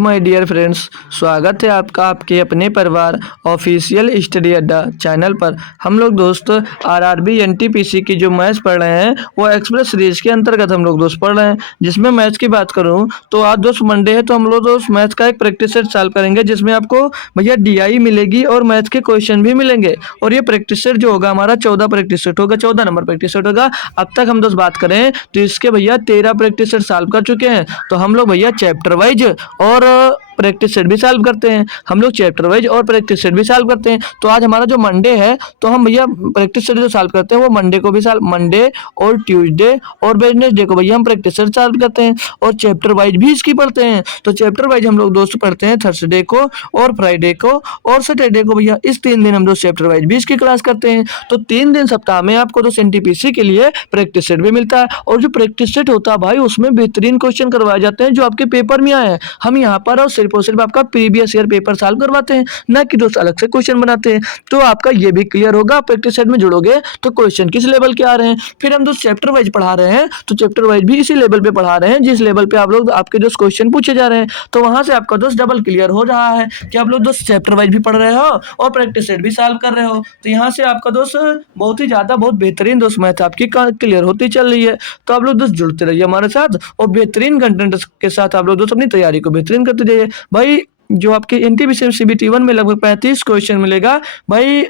My dear friends, स्वागत है आपका आपके अपने परिवार ऑफिशियल स्टडी अड्डा चैनल पर। हम लोग दोस्त आरआरबी एनटीपीसी की जो मैथ्स पढ़ रहे हैं वो एक्सप्रेस सीरीज के अंतर्गत हम लोग दोस्त पढ़ रहे हैं। जिसमें मैथ्स की बात करूं तो आज दोस्त मंडे है, तो हम लोग दोस्त मैथ्स का एक प्रैक्टिस सेट सॉल्व करेंगे, जिसमें आपको भैया डीआई मिलेगी और मैथ्स के क्वेश्चन भी मिलेंगे। और ये प्रैक्टिस सेट जो होगा हमारा 14 प्रैक्टिस सेट होगा, 14 नंबर प्रैक्टिस सेट होगा। अब तक हम दोस्त बात करें तो इसके भैया 13 प्रैक्टिस सेट सॉल्व कर चुके हैं। तो हम लोग भैया चैप्टर वाइज और प्रैक्टिस सेट भी सॉल्व करते हैं। हम लोग चैप्टर वाइज और प्रैक्टिस सेट भी सॉल्व करते हैं। तो आज हमारा जो मंडे है तो हम भैया प्रैक्टिस सेट जो सॉल्व करते हैं वो मंडे को भी सॉल्व, मंडे और ट्यूसडे और वेडनेसडे को भैया हम प्रैक्टिस सेट सॉल्व करते हैं और चैप्टर वाइज भी इसकी पढ़ते हैं। तो चैप्टर वाइज हम लोग दोस्त पढ़ते हैं थर्सडे को और फ्राइडे को और सैटरडे को भैया। इस 3 दिन हम दोस्त चैप्टर वाइज भी इसकी क्लास करते हैं। तो 3 दिन सप्ताह में आपको दोस्त एनटीपीसी के लिए प्रैक्टिस सेट भी मिलता है। और जो प्रैक्टिस सेट होता है भाई उसमें बेहतरीन क्वेश्चन करवाए जाते हैं जो आपके पेपर में आए हैं। हम यहाँ पर और सिर्फ आपका प्रीवियस ईयर पेपर सॉल्व करवाते हैं, ना कि दोस्त अलग से क्वेश्चन बनाते हैं। तो आपका ये भी क्लियर होगा, प्रैक्टिस सेट में जुड़ोगे तो क्वेश्चन किस लेवल के आ रहे हैं। फिर हम दोस्त चैप्टर वाइज पढ़ा रहे हैं तो चैप्टर वाइज भी इसी लेवल पे पढ़ा रहे हैं जिस लेवल पे आप लोग आपके दोस्त क्वेश्चन पूछे जा रहे हैं। तो वहां से आपका दोस्त डबल क्लियर हो रहा है कि आप लोग दोस्त चैप्टर वाइज भी पढ़ रहे हो और प्रैक्टिस सेट भी सॉल्व कर रहे हो। तो यहाँ से आपका दोस्त बहुत ही ज्यादा बहुत बेहतरीन दोस्त मैथ आपकी क्लियर होती चल रही है। तो आप लोग दोस्त जुड़ते रहिए हमारे साथ और बेहतरीन कंटेंट के साथ आप लोग दोस्त अपनी तैयारी को बेहतरीन करते जाइए भाई। जो आपके एनटीपीसी सीबीटी 1 में लगभग 35 क्वेश्चन मिलेगा भाई।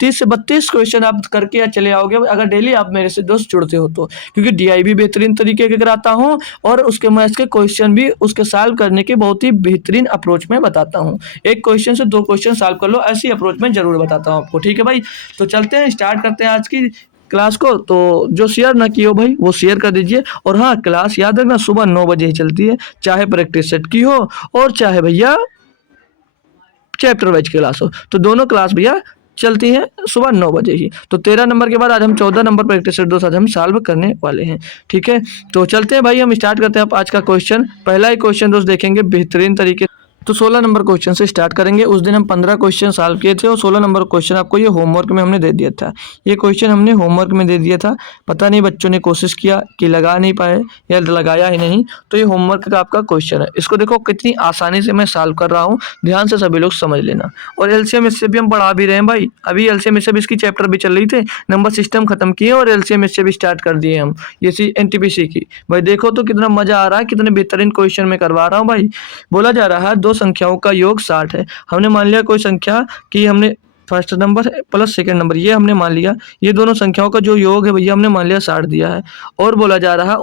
30 से 32 क्वेश्चन आप करके या चले आओगे अगर डेली आप मेरे से दोस्त जुड़ते हो तो, क्योंकि डीआई भी बेहतरीन तरीके के कराता हूँ और उसके मैथ्स के क्वेश्चन भी उसके सॉल्व करने के बहुत ही बेहतरीन अप्रोच में बताता हूँ। एक क्वेश्चन से 2 क्वेश्चन सॉल्व कर लो, ऐसी अप्रोच में जरूर बताता हूँ आपको। ठीक है भाई, तो चलते हैं, स्टार्ट करते हैं आज की क्लास को। तो जो शेयर ना किए हो भाई वो शेयर कर दीजिए। और हाँ, क्लास याद रखना सुबह 9 बजे ही चलती है, चाहे प्रैक्टिस सेट की हो और चाहे भैया चैप्टर वाइज क्लास हो। तो दोनों क्लास भैया चलती हैं सुबह 9 बजे ही। तो 13 नंबर के बाद आज हम 14 नंबर प्रैक्टिस सेट दोस्त आज हम सॉल्व करने वाले हैं। ठीक है, तो चलते हैं भाई, हम स्टार्ट करते हैं आज का क्वेश्चन। पहला ही क्वेश्चन दोस्त देखेंगे बेहतरीन तरीके। तो 16 नंबर क्वेश्चन से स्टार्ट करेंगे। उस दिन हम 15 क्वेश्चन सॉल्व किए थे और 16 नंबर क्वेश्चन आपको ये होमवर्क में हमने दे दिया था। ये क्वेश्चन हमने होमवर्क में दे दिया था, पता नहीं बच्चों ने कोशिश किया कि लगा नहीं पाए या लगाया ही नहीं। तो ये होमवर्क का आपका क्वेश्चन है, इसको देखो कितनी आसानी से मैं सॉल्व कर रहा हूँ, ध्यान से सभी लोग समझ लेना। और एलसीएम इससे भी हम पढ़ा भी रहे हैं भाई, अभी एलसीएम इससे भी इसकी चैप्टर भी चल रही थे, नंबर सिस्टम खत्म किए और एलसीएम इससे भी स्टार्ट कर दिए हम ये एनटीपीसी की। भाई देखो तो कितना मजा आ रहा है, कितने बेहतरीन क्वेश्चन में करवा रहा हूँ भाई। बोला जा रहा है दो संख्याओं का योग 60 है। हमने मान लिया कोई संख्या कि हमने first number plus second number ये हमने मान लिया, ये दोनों संख्याओं का जो योग है भैया हमने मान लिया 60 दिया है। और बोला जा रहा है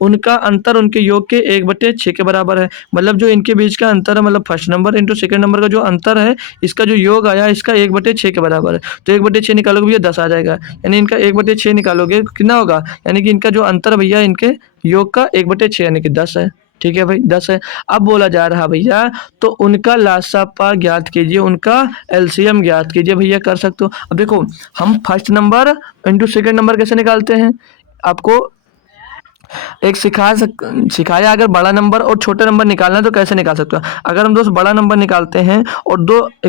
उनका अंतर उनके योग के 1/6 के बराबर है। मतलब जो इनके बीच का अंतर है, मतलब first number into second number का जो अंतर है, इसका जो योग आया इसका 1/6 के बराबर है। तो 1/6 निकालोगे भैया 10 आ जाएगा, यानी इनका 1/6 निकालोगे कितना होगा, यानी कि इनका जो अंतर है भैया इनके योग का 1/6 यानी कि 10 है। ठीक है भाई, 10 है। अब बोला जा रहा भैया तो उनका लासापा ज्ञात कीजिए, उनका एलसीएम ज्ञात कीजिए। भैया कर सकते हो। अब देखो हम first number into second number कैसे निकालते हैं, आपको एक सिखाया। अगर बड़ा नंबर और छोटा नंबर निकालना है तो कैसे निकाल सकते हो। अगर हम दोस्त बड़ा नंबर निकालते हैं और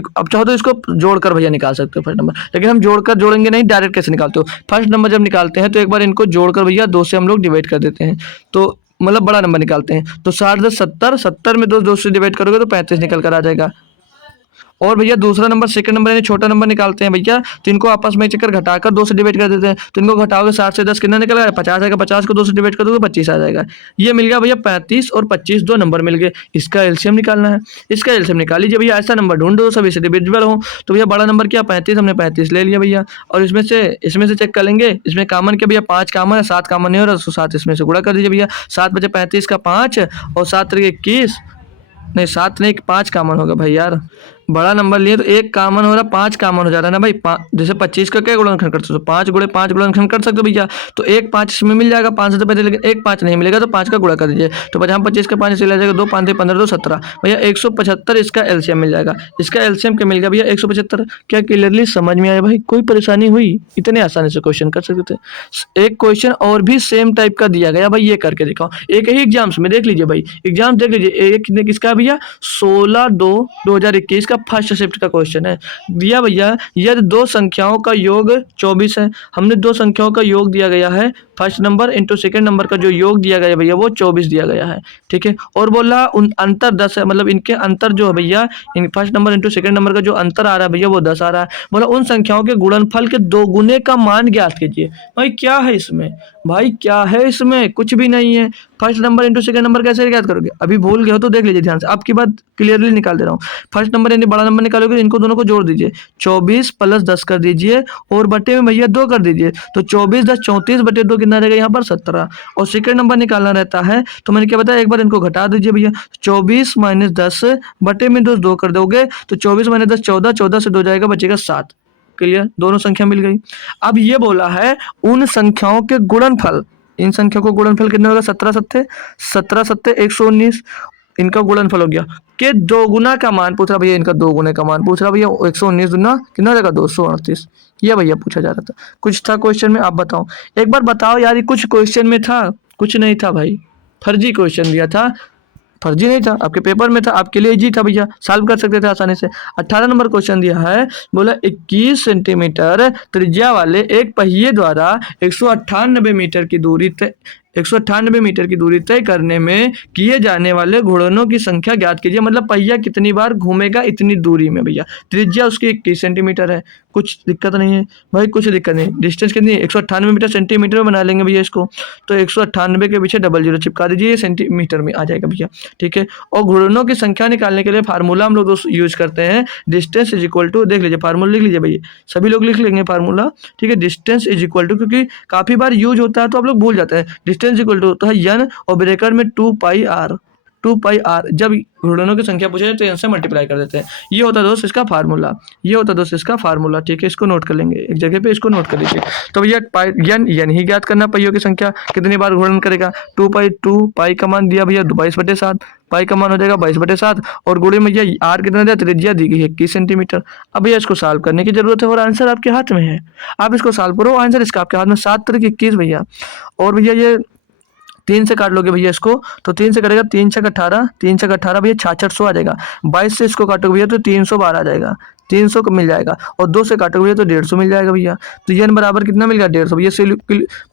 अब चाहो तो इसको जोड़कर भैया निकाल सकते हो फर्स्ट नंबर, लेकिन हम जोड़ेंगे नहीं, डायरेक्ट कैसे निकालते हो। फर्स्ट नंबर जब निकालते हैं तो एक बार इनको जोड़कर भैया 2 से हम लोग डिवाइड कर देते हैं, तो मतलब बड़ा नंबर निकालते हैं। तो 60 10 70, 70 में 2 से डिवाइड करोगे तो 35 निकल कर आ जाएगा। और भैया दूसरा नंबर सेकंड नंबर यानी छोटा नंबर निकालते हैं भैया, तो इनको आपस में चक्कर घटाकर 2 से डिवाइड कर देते हैं। तो इनको घटाओगे 60 से 10 कितना निकल गया, 50 आएगा। 50 को 2 से डिवाइड कर दोगे 25 आ जाएगा। ये मिल गया भैया 35 और 25 2 नंबर मिल गए। इसका एलसीएम निकालना है, इसका एलसीएम निकाल लीजिए भैया। ऐसा नंबर ढूंढ दो सभी से डिविजिबल हो। तो भैया बड़ा नंबर क्या 35, हमने 35 ले लिया भैया। और इसमें से चेक कर लेंगे, इसमें कॉमन क्या भैया 5 कॉमन है, 7 कॉमन नहीं हो रहा, तो 7 इसमें से गुणा कर दीजिए भैया। 7 बचे 35 का 5 और 7 3 21, नहीं 7 नहीं 5 कॉमन होगा भाई यार। बड़ा नंबर लिए तो 1 कॉमन हो रहा, 5 कॉमन हो जा रहा है ना भाई। जैसे 25 का क्या गुणनखंड कर सकते हो, 5 गुणे 5 गुणनखंड कर सकते हो भैया। तो 1 5 इसमें मिल जाएगा 5 से तो पहले, लेकिन 1 5 नहीं मिलेगा तो 5 का गुणा कर दीजिए। तो 25 का 5 से ले जाएगा 2 5 15 2 17 भैया 175 इसका एलसीएम मिल जाएगा। इसका एलसीएम क्या मिल गया भैया 175। क्या क्लियरली समझ में आया भाई, कोई परेशानी हुई, इतने आसानी से क्वेश्चन कर सकते थे। एक क्वेश्चन और भी सेम टाइप का दिया गया भाई, ये करके दिखाओ। एक ही एग्जाम्स में देख लीजिए भाई, एग्जाम देख लीजिए। एक किसका भैया 16/2/2021 का फर्स्ट शिफ्ट का क्वेश्चन है। दिया भैया यदि 2 संख्याओं का योग 24 है। हमने 2 संख्याओं का योग दिया गया है first number into second number का जो योग दिया गया है भैया वो 24 दिया गया है, ठीक है। और बोला उन अंतर 10 है, मतलब इनके अंतर जो है भैया, in first number into second number का जो अंतर आ रहा है भैया वो 10 आ रहा है। बोला उन संख्याओं के गुणनफल के दोगुने का मान ज्ञात कीजिए। भाई क्या है इसमें, भाई क्या है इसमें, कुछ भी नहीं है। First number into second number कैसे ज्ञात करोगे, अभी भूल गए हो तो देख लीजिए ध्यान से, आपकी बात क्लियरली निकाल दे रहा हूँ। फर्स्ट नंबर यानी बड़ा नंबर निकालोगे, इनको दोनों को जोड़ दीजिए, 24 प्लस 10 कर दीजिए और बटे में भैया 2 कर दीजिए, तो 24 10 34 बटे 2 कितना रहेगा यहाँ पर 17। और सेकंड नंबर निकालना रहता है तो मैंने क्या बताया, एक बार इनको घटा दीजिए भैया, 24 माइनस 10 बटे में 2 कर दोगे तो 24 माइनस 10 14, 14 से 2 जाएगा, बचेगा 7। क्लियर, दोनों संख्या मिल गई। अब ये बोला है उन संख्याओं के गुणनफल, इन संख्या को गुणनफल कितना होगा, 17 सत्ते 119, इनका गुणनफल हो गया के दोगुना का मान पूछ रहा भैया, इनका दोगुने का मान पूछ रहा भैया, 119 दुना कितना रहेगा 238, ये भैया पूछा जा रहा था। कुछ था क्वेश्चन में, आप बताओ, एक बार बताओ यार, ये कुछ क्वेश्चन में था, कुछ नहीं था भाई, फर्जी क्वेश्चन दिया था, फर्जी नहीं था, आपके पेपर में था, आपके लिए इजी था भैया, सॉल्व कर सकते थे आसानी से। 18 नंबर क्वेश्चन दिया है, बोला 21 सेंटीमीटर त्रिज्या वाले एक पहिए द्वारा 198 मीटर की दूरी 198 मीटर की दूरी तय करने में किए जाने वाले घूर्णनों की संख्या ज्ञात कीजिए। मतलब पहिया कितनी बार घूमेगा इतनी दूरी में भैया, त्रिज्या उसकी 21 सेंटीमीटर है, कुछ दिक्कत नहीं है भाई, कुछ दिक्कत नहीं। डिस्टेंस कितनी है, 198 मीटर, सेंटीमीटर में बना लेंगे भैया इसको, तो 198 के पीछे डबल जीरो चिपका दीजिए, सेंटीमीटर में आ जाएगा भैया, ठीक है। और घूर्णनों की संख्या निकालने के लिए फार्मूला हम लोग दोस्त यूज करते हैं, डिस्टेंस इज इक्वल टू, देख लीजिए फार्मूला लिख लीजिए भैया, सभी लोग लिख लेंगे फार्मूला, ठीक है। डिस्टेंस इज इक्वल टू, क्योंकि काफी बार यूज होता है तो आप लोग भूल जाते हैं, डिस्टेंस इक्वल टू होता है n और ब्रेकर में 2 पाई r, जब घूर्णनों की संख्या पूछे तो n से मल्टीप्लाई कर देते हैं। ये होता है दोस्त इसका फार्मूला, ये होता है दोस्त इसका फार्मूला, ठीक है। इसको नोट कर लेंगे एक जगह पे, इसको नोट कर लीजिए। तो भैया n ही ज्ञात करना, पहियों की संख्या कितनी बार घूर्णन करेगा, 2 पाई का मान दिया भैया 22/7, पाई का मान हो जाएगा 22/7, और गुणे में भैया आर कितना दिया, त्रिज्या दी गई है 21 सेंटीमीटर। अब भैया इसको सॉल्व करने की जरूरत है और आंसर आपके हाथ में है, आप इसको सॉल्व करो, आंसर इसका आपके हाथ में, 7 3 21 भैया। और भैया ये 3 से काट लोगे भैया इसको, तो 3 से कटेगा, 3 छक 18, 3 छक 18 भैया 6600 आ जाएगा। 22 से इसको काटोगे भैया तो 312 आ जाएगा, 300 मिल जाएगा, और 2 से काटोगे भैया तो 150 मिल जाएगा भैया। तो ये बराबर कितना मिल गया, 150 भैया।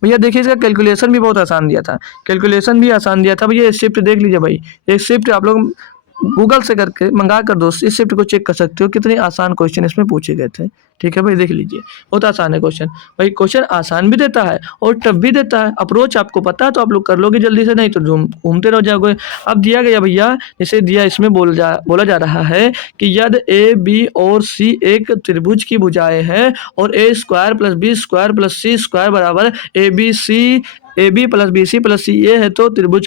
भैया देखिए इसका कैलकुलेशन भी बहुत आसान दिया था, कैलकुलेशन भी आसान दिया था भैया। शिफ्ट देख लीजिए भाई, एक शिफ्ट आप लोग गूगल से करके मंगा कर दोस्त इस शिफ्ट को चेक कर सकते हो, कितने आसान क्वेश्चन इसमें पूछे गए थे, ठीक है भाई। देख लीजिए बहुत आसान है क्वेश्चन भाई, क्वेश्चन आसान भी देता है और टफ भी देता है। अप्रोच आपको पता है तो आप लोग कर लोगे जल्दी से, नहीं तो घूमते रह जाओगे। अब दिया गया भैया, जैसे दिया इसमें बोला जा रहा है कि यदि ए बी और सी एक त्रिभुज की भुजाएं हैं और A square plus B square plus C square बराबर A B plus B C plus C A है, तो त्रिभुज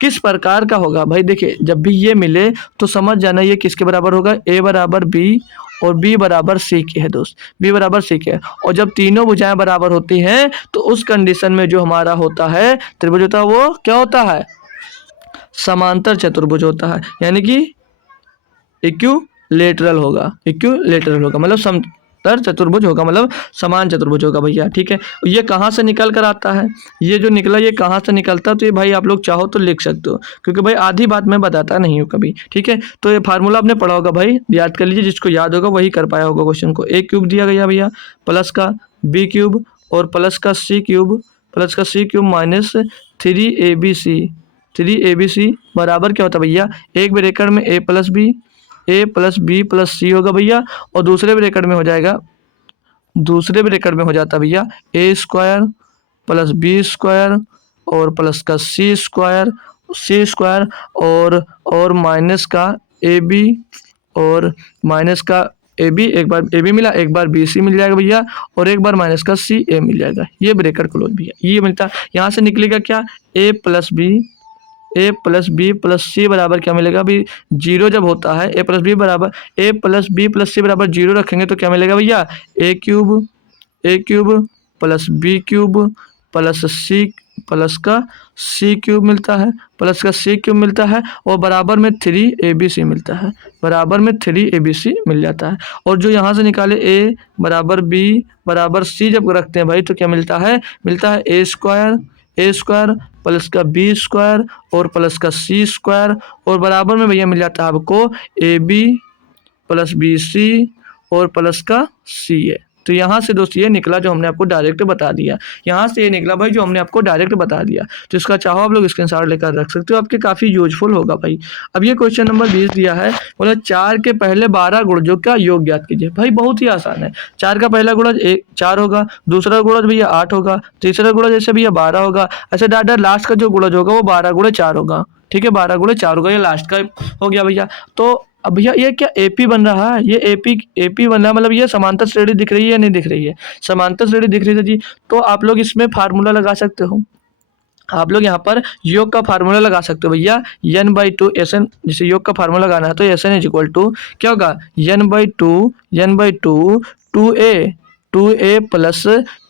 किस प्रकार का होगा। भाई देखिए जब भी ये मिले तो समझ जाना ये किसके बराबर होगा, ए बराबर बी और बी बराबर सी की है दोस्त, बी बराबर सी की है। और जब तीनों भुजाएं बराबर होती हैं तो उस कंडीशन में जो हमारा होता है त्रिभुज होता है वो क्या होता है, समांतर चतुर्भुज होता है, यानी कि इक्विलेटरल होगा, मतलब समतर चतुर्भुज होगा, मतलब समान चतुर्भुज होगा भैया, ठीक है। ये कहाँ से निकल कर आता है, ये जो निकला ये कहाँ से निकलता है, तो ये भाई आप लोग चाहो तो लिख सकते हो, क्योंकि भाई आधी बात मैं बताता नहीं हूँ कभी, ठीक है। तो ये फार्मूला आपने पढ़ा होगा भाई, याद कर लीजिए, जिसको याद होगा वही कर पाया होगा क्वेश्चन को। ए क्यूब दिया गया भैया प्लस का बी क्यूब और प्लस का सी क्यूब माइनस 3abc बराबर क्या होता है भैया, एक ब्रैकेट में ए प्लस बी प्लस सी होगा भैया, और दूसरे ब्रैकेट में हो जाता भैया ए स्क्वायर प्लस बी स्क्वायर और प्लस का सी स्क्वायर और माइनस का ए बी और माइनस का ए बी, एक बार ए बी मिला, एक बार बी सी मिल जाएगा भैया, और एक बार माइनस का सी ए मिल जाएगा। ये ब्रैकेट क्लोज भैया, ये मिलता, यहाँ से निकलेगा क्या, A plus B plus C बराबर क्या मिलेगा अभी, जीरो जब होता है A plus B plus C बराबर जीरो रखेंगे तो क्या मिलेगा भैया, A cube plus B cube plus का सी क्यूब मिलता है, और बराबर में 3abc मिल जाता है। और जो यहाँ से निकाले a बराबर b बराबर c जब रखते हैं भाई तो क्या मिलता है ए स्क्वायर प्लस का बी स्क्वायर और प्लस का सी स्क्वायर, और बराबर में भैया मिल जाता है आपको A B plus B C और प्लस का सी ए। तो यहाँ से दोस्त ये निकला जो हमने आपको डायरेक्ट बता दिया, यहाँ से ये निकला भाई जो हमने आपको डायरेक्ट बता दिया। तो इसका चाहो आप लोग स्क्रीनशॉट लेकर रख सकते हो, आपके काफ़ी यूजफुल होगा भाई। अब ये क्वेश्चन नंबर 20 दिया है, बोला 4 के पहले 12 गुणजों का योग ज्ञात कीजिए। भाई बहुत ही आसान है, 4 का पहला गुणज 4 होगा, दूसरा गुणज भैया 8 होगा, तीसरा गुणज जैसे भैया 12 होगा, ऐसे डाटा लास्ट का जो गुणज होगा वो 12 गुणे 4 होगा। ठीक है, 12 गुणे 4 होगा, ये लास्ट का हो गया भैया। तो अब भैया ये क्या एपी बन रहा है, ये एपी बन रहा है, मतलब ये समांतर श्रेणी दिख रही है या नहीं दिख रही है, समांतर श्रेणी दिख रही है जी। तो आप लोग इसमें फार्मूला लगा सकते हो, आप लोग यहाँ पर योग का फार्मूला लगा सकते हो भैया, n/2 SN, जैसे योग का फार्मूला लगाना है तो SN इज इक्वल टू क्या होगा, n/2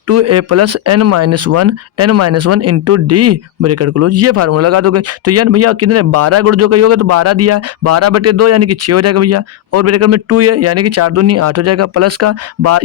2a plus n-1 into D bracket close, ये फार्मूला लगा दोगे। तो यार भैया कितने 12 गुणजों का योग है तो 12 दिया, 12/2 यानी कि 6 हो जाएगा भैया, और ब्रैकेट में 2 है यानी कि 4 दूनी 8 हो जाएगा, प्लस का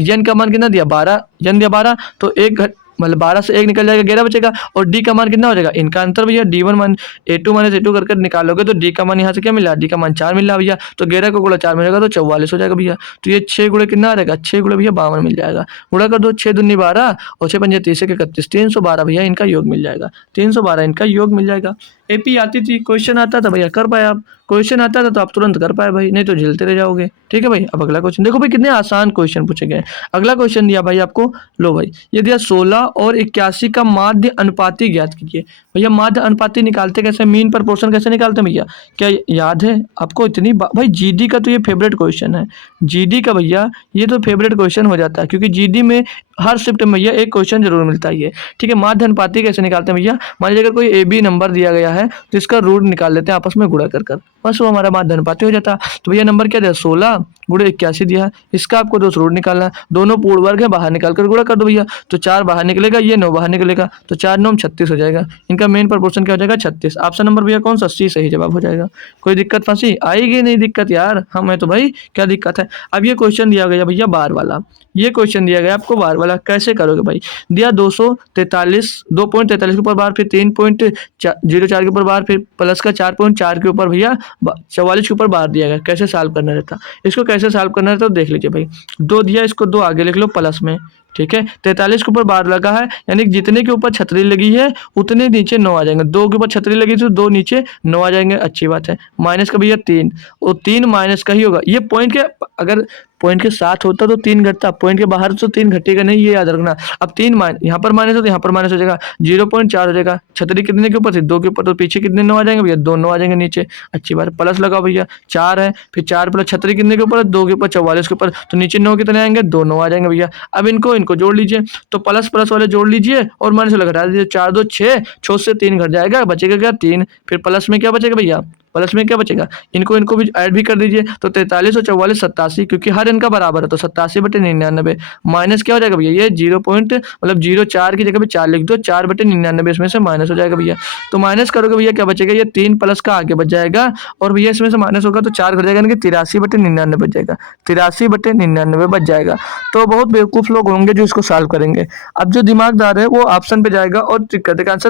n का मान कितना दिया 12, n दिया 12, तो एक मतलब 12 से 1 निकल जाएगा, 11 बचेगा, और डी का मान कितना हो जाएगा, इनका अंतर भैया d1 मान a2 माइनस a2 करके निकालोगे तो डी का मान यहाँ से क्या मिला, डी का मान 4 मिल रहा भैया, तो 11 को गुणा 4 मिलेगा तो 44 हो जाएगा भैया। तो ये 6 गुणे कितना आ जाएगा, 6 गुणे भैया 52 मिल जाएगा, गुणा कर दो, 6 दूनी 12 और 6 पंजे 30 31, 312 भैया इनका योग मिल जाएगा, 312 इनका योग मिल जाएगा। एपी आती थी, क्वेश्चन आता था भैया कर पाए आप, क्वेश्चन आता था तो आप तुरंत कर पाए भाई, नहीं तो झेलते रह जाओगे। ठीक है भाई, अब अगला क्वेश्चन देखो भाई, कितने आसान क्वेश्चन पूछे गए। अगला क्वेश्चन दिया भाई आपको, लो भाई ये दिया 16 और 81 का माध्य अनुपाती ज्ञात कीजिए। भैया माध्य अनुपाती निकालते कैसे, मीन प्रपोर्शन कैसे निकालते हैं भैया, क्या याद है आपको इतनी भाई जीडी का तो ये फेवरेट क्वेश्चन है, जीडी का भैया ये तो फेवरेट क्वेश्चन हो जाता है, क्योंकि जीडी में हर शिफ्ट में भैया एक क्वेश्चन जरूर मिलता है ये। ठीक है, माध्य अनुपाती कैसे निकालते हैं भैया, मान लीजिए अगर कोई ए बी नंबर दिया गया है तो इसका रूट निकाल लेते हैं आपस में गुणा कर, बस वो हमारा माध्य अनुपाती हो जाता। तो भैया नंबर क्या दिया 16 गुणे 81 दिया, इसका आपको दो रूट निकालना है, दोनों पूर्ण वर्ग है, बाहर निकाल कर गुणा कर दो भैया, तो 4 बाहर निकलेगा, ये 9 बाहर निकलेगा, तो 4 9 36 हो जाएगा, इनका मेन प्रपोर्शन क्या हो जाएगा 36। ऑप्शन नंबर भैया कौन सा, सी सही जवाब हो जाएगा। कोई दिक्कत फंसी आएगी नहीं दिक्कत यार, हमें तो भाई क्या दिक्कत है। अब ये क्वेश्चन दिया गया भैया बार वाला, ये क्वेश्चन दिया गया आपको बार वाला, कैसे करोगे भाई, दिया 243 2.43 के ऊपर बार, फिर 3.04 के ऊपर बार, फिर प्लस का 4.4 के ऊपर भैया 44 के ऊपर बार दिया गया, कैसे सॉल्व करना रहता, इसको कैसे सॉल्व करना रहता तो देख लीजिए भाई, 2 दिया, इसको 2 आगे लिख लो प्लस में, ठीक है, 43 के ऊपर बार लगा है, यानी जितने के ऊपर छतरी लगी है उतने नीचे 9 आ जाएंगे, 2 के ऊपर छतरी लगी तो 2 नीचे 9 आ जाएंगे, अच्छी बात है। माइनस का भैया 3, और 3 माइनस का ही होगा, ये पॉइंट के अगर पॉइंट के साथ होता तो 3 घटता, पॉइंट के बाहर तो 3 घटेगा नहीं, ये याद रखना। अब 3 यहाँ पर माइनस हो तो यहाँ पर माइनस हो जाएगा, 0.4 हो जाएगा, छतरी कितने के ऊपर थी 2 के ऊपर, तो पीछे कितने 9 आ जाएंगे भैया 2 9 आ जाएंगे नीचे, अच्छी बात। प्लस लगाओ भैया 4 है, फिर 4 प्लस छतरी कितने के ऊपर 2 के ऊपर 44 के ऊपर, तो नीचे 9 कितने आएंगे 2 9 आ जाएंगे भैया। अब इनको जोड़ लीजिए, तो प्लस प्लस वाले जोड़ लीजिए और माइनस वाले घटा दीजिए, 4 2 6, 6 से 3 घट जाएगा, बचेगा क्या 3, फिर प्लस में क्या बचेगा भैया, प्लस में क्या बचेगा, इनको भी ऐड भी कर दीजिए, तो 43 और 44 87, क्योंकि हर इनका बराबर है तो 87/99, माइनस क्या हो जाएगा भैया, ये 0.04 की जगह पे 4 लिख दो, 4/99 इसमें से माइनस हो जाएगा भैया। तो माइनस करोगे भैया क्या बचेगा, ये 3 प्लस का आगे बच जाएगा, और भैया इसमें से माइनस होगा तो 4 घट जाएगा, यानी कि 83/99 बच जाएगा, 83/99 बच जाएगा। तो बहुत बेवकूफ़ लोग होंगे जो इसको सॉल्व करेंगे। अब जो दिमागदार है वो ऑप्शन पे जाएगा और टिक कर देगा आंसर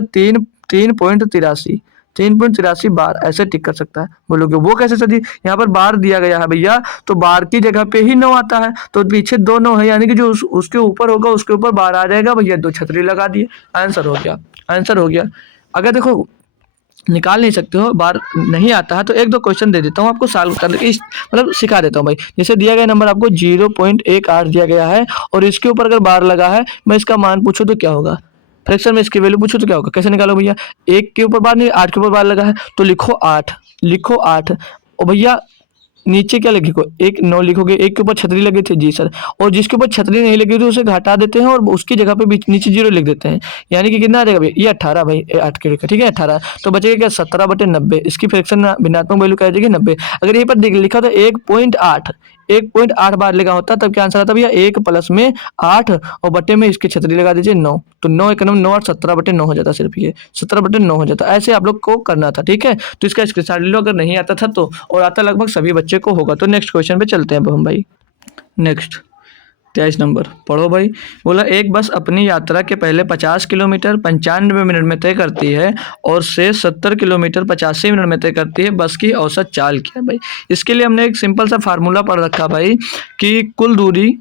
3.83 बार ऐसे टिक कर सकता है। बोलोगे वो कैसे सर जी, यहाँ पर बार दिया गया है भैया, तो बार की जगह पे ही 9 आता है, तो पीछे 2 9 है, यानी कि जो उसके ऊपर होगा उसके ऊपर बार आ जाएगा भैया, 2 छतरी लगा दिए, आंसर हो गया, आंसर हो गया। अगर देखो निकाल नहीं सकते हो, बार नहीं आता है, तो 1 2 क्वेश्चन दे देता हूँ आपको सॉल्व करने की, मतलब सिखा देता हूँ भाई। जैसे दिया गया नंबर आपको 0.18 दिया गया है, और इसके ऊपर अगर बार लगा है, मैं इसका मान पूछूँ तो क्या होगा, फ्रैक्शन में इसकी वैल्यू पूछो तो क्या होगा, कैसे निकालो भैया, 1 के ऊपर बार नहीं 8 के ऊपर बार लगा है, तो लिखो 8, और भैया नीचे क्या लिखो 1 9 लिखोगे, 1 के ऊपर छतरी लगी थी जी सर, और जिसके ऊपर छतरी नहीं लगी थी उसे घटा देते हैं और उसकी जगह पे नीचे 0 लिख देते हैं, यानी कि कितना आ जाएगा भैया, ये 18 भाई 8 के लिखा, ठीक है 18, तो बचेगा क्या 17/90, इसकी फ्रैक्शन भिन्नात्मक वैल्यू क्या आ जाएगी 90। अगर यहीं पर लिखा तो 1.8 बार लगा होता तब क्या आंसर आता भैया, 1 प्लस में 8 और बटे में इसकी छतरी लगा दीजिए 9, तो 9 1 9 8 17/9 हो जाता, सिर्फ ये 17/9 हो जाता। ऐसे आप लोग को करना था, ठीक है, तो इसका स्क्रीनशॉट ले लो अगर नहीं आता था तो, और आता लगभग सभी बच्चे को होगा। तो नेक्स्ट क्वेश्चन पे चलते हैं अब हम भाई। नेक्स्ट 23 नंबर पढ़ो भाई। बोला एक बस अपनी यात्रा के पहले 50 किलोमीटर 95 मिनट में तय करती है और शेष 70 किलोमीटर 85 मिनट में तय करती है, बस की औसत चाल क्या है भाई। इसके लिए हमने एक सिंपल सा फार्मूला पढ़ रखा भाई कि कुल दूरी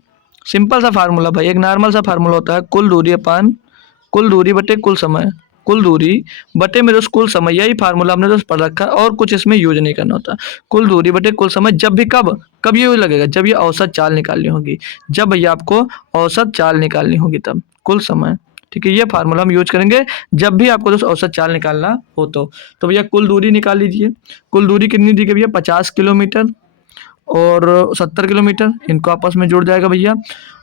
सिंपल सा फार्मूला भाई, एक नॉर्मल सा फार्मूला होता है, कुल दूरी अपान कुल दूरी बटे कुल समय, कुल दूरी बटे मेरे कुल समय, यही फार्मूला हमने दोस्त पढ़ रखा है और कुछ इसमें यूज नहीं करना होता। कुल दूरी बटे कुल समय, जब भी कब कब ये लगेगा, जब ये औसत चाल निकालनी होगी, जब भैया आपको औसत चाल निकालनी होगी तब कुल समय। ठीक है, ये फार्मूला हम यूज करेंगे जब भी आपको दोस्त औसत चाल निकालना हो तो भैया कुल दूरी निकाल लीजिए। कुल दूरी कितनी दी गई भैया, 50 किलोमीटर और 70 किलोमीटर, इनको आपस में जोड़ जाएगा भैया,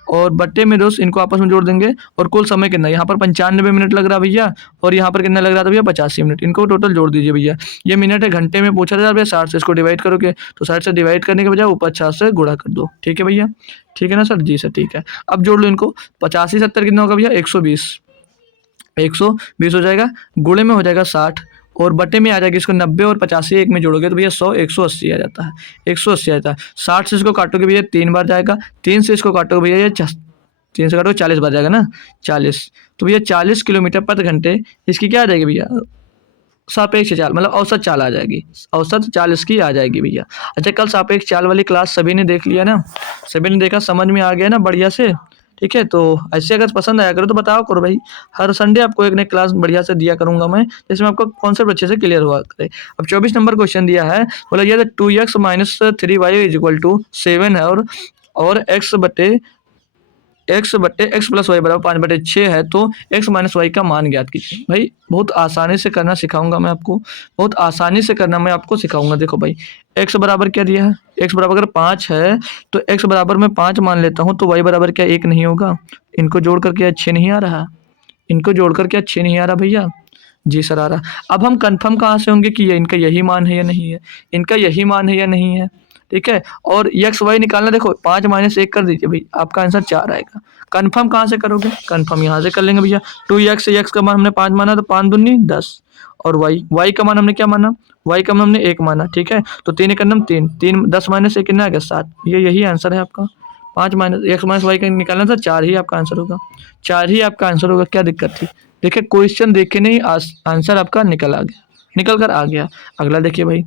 और बट्टे में दोस्त इनको आपस में जोड़ देंगे। और कुल समय कितना, यहाँ पर 95 मिनट लग रहा भैया, और यहाँ पर कितना लग रहा था भैया 85 मिनट, इनको टोटल जोड़ दीजिए भैया। ये मिनट है, घंटे में पूछा था भैया, 60 से इसको डिवाइड करोगे तो 60 से डिवाइड करने के बजाय ऊपर 60 से गुणा कर दो। ठीक है भैया, ठीक है ना सर जी सर, ठीक है। अब जोड़ लो इनको, 85 70 कितना होगा भैया 120, 120 हो जाएगा, गुणे में हो जाएगा 60, और बटे में आ जाएगी इसको 90, और 85 एक में जोड़ोगे तो भैया 100, 180 आ जाता है, 180 आ जाता है। 60 से इसको काटोगे भैया 3 बार जाएगा, 3 से इसको काटोगे भैया ये 3 से काटोगे 40 बार जाएगा ना, 40, तो भैया 40 किलोमीटर प्रति घंटे इसकी क्या आ जाएगी भैया, सापेक्ष चाल, मतलब औसत चाल आ जाएगी, औसत चाल इसकी आ जाएगी भैया। अच्छा, कल सापेक्ष चाल वाली क्लास सभी ने देख लिया ना, सभी ने देखा, समझ में आ गया ना बढ़िया से। ठीक है, तो ऐसे अगर पसंद आया करो तो बताओ करो भाई, हर संडे आपको एक नई क्लास बढ़िया से दिया करूंगा मैं, जिसमें आपको कॉन्सेप्ट अच्छे से क्लियर हुआ करे। अब 24 नंबर क्वेश्चन दिया है, बोला यह 2x minus 3y is equal to 7 है, और x प्लस वाई बराबर 5/6 है, तो x माइनस वाई का मान ज्ञात कीजिए। भाई बहुत आसानी से करना सिखाऊंगा मैं आपको, बहुत आसानी से करना मैं आपको सिखाऊंगा। देखो भाई, x बराबर क्या दिया है, x बराबर अगर 5 है तो x बराबर मैं 5 मान लेता हूँ, तो y बराबर क्या 1 नहीं होगा, इनको जोड़ करके अच्छे नहीं आ रहा, इनको जोड़ करके अच्छे नहीं आ रहा भैया, जी सर आ रहा। अब हम कंफर्म कहाँ से होंगे कि ये इनका यही मान है या नहीं है, इनका यही मान है या नहीं है। ठीक है, और एक्स वाई निकालना, देखो 5 माइनस 1 कर दीजिए भाई, आपका आंसर 4 आएगा। कंफर्म कहाँ से करोगे, कंफर्म यहाँ से कर लेंगे भैया। 2x एक्स का मान हमने 5 माना, तो 5 दूनी 10, और वाई का मान हमने क्या माना, वाई का मान हमने 1 माना। ठीक है, तो 3 एक नम 3, 3 10 माइनस 1 कितना आ गया 7, ये यही आंसर है आपका। 5 माइनस एक्स माइनस वाई का निकालना था, 4 ही आपका आंसर होगा, 4 ही आपका आंसर होगा, क्या दिक्कत थी। देखिए क्वेश्चन देख के नहीं आंसर आपका निकल कर आ गया। अगला देखिए भाई,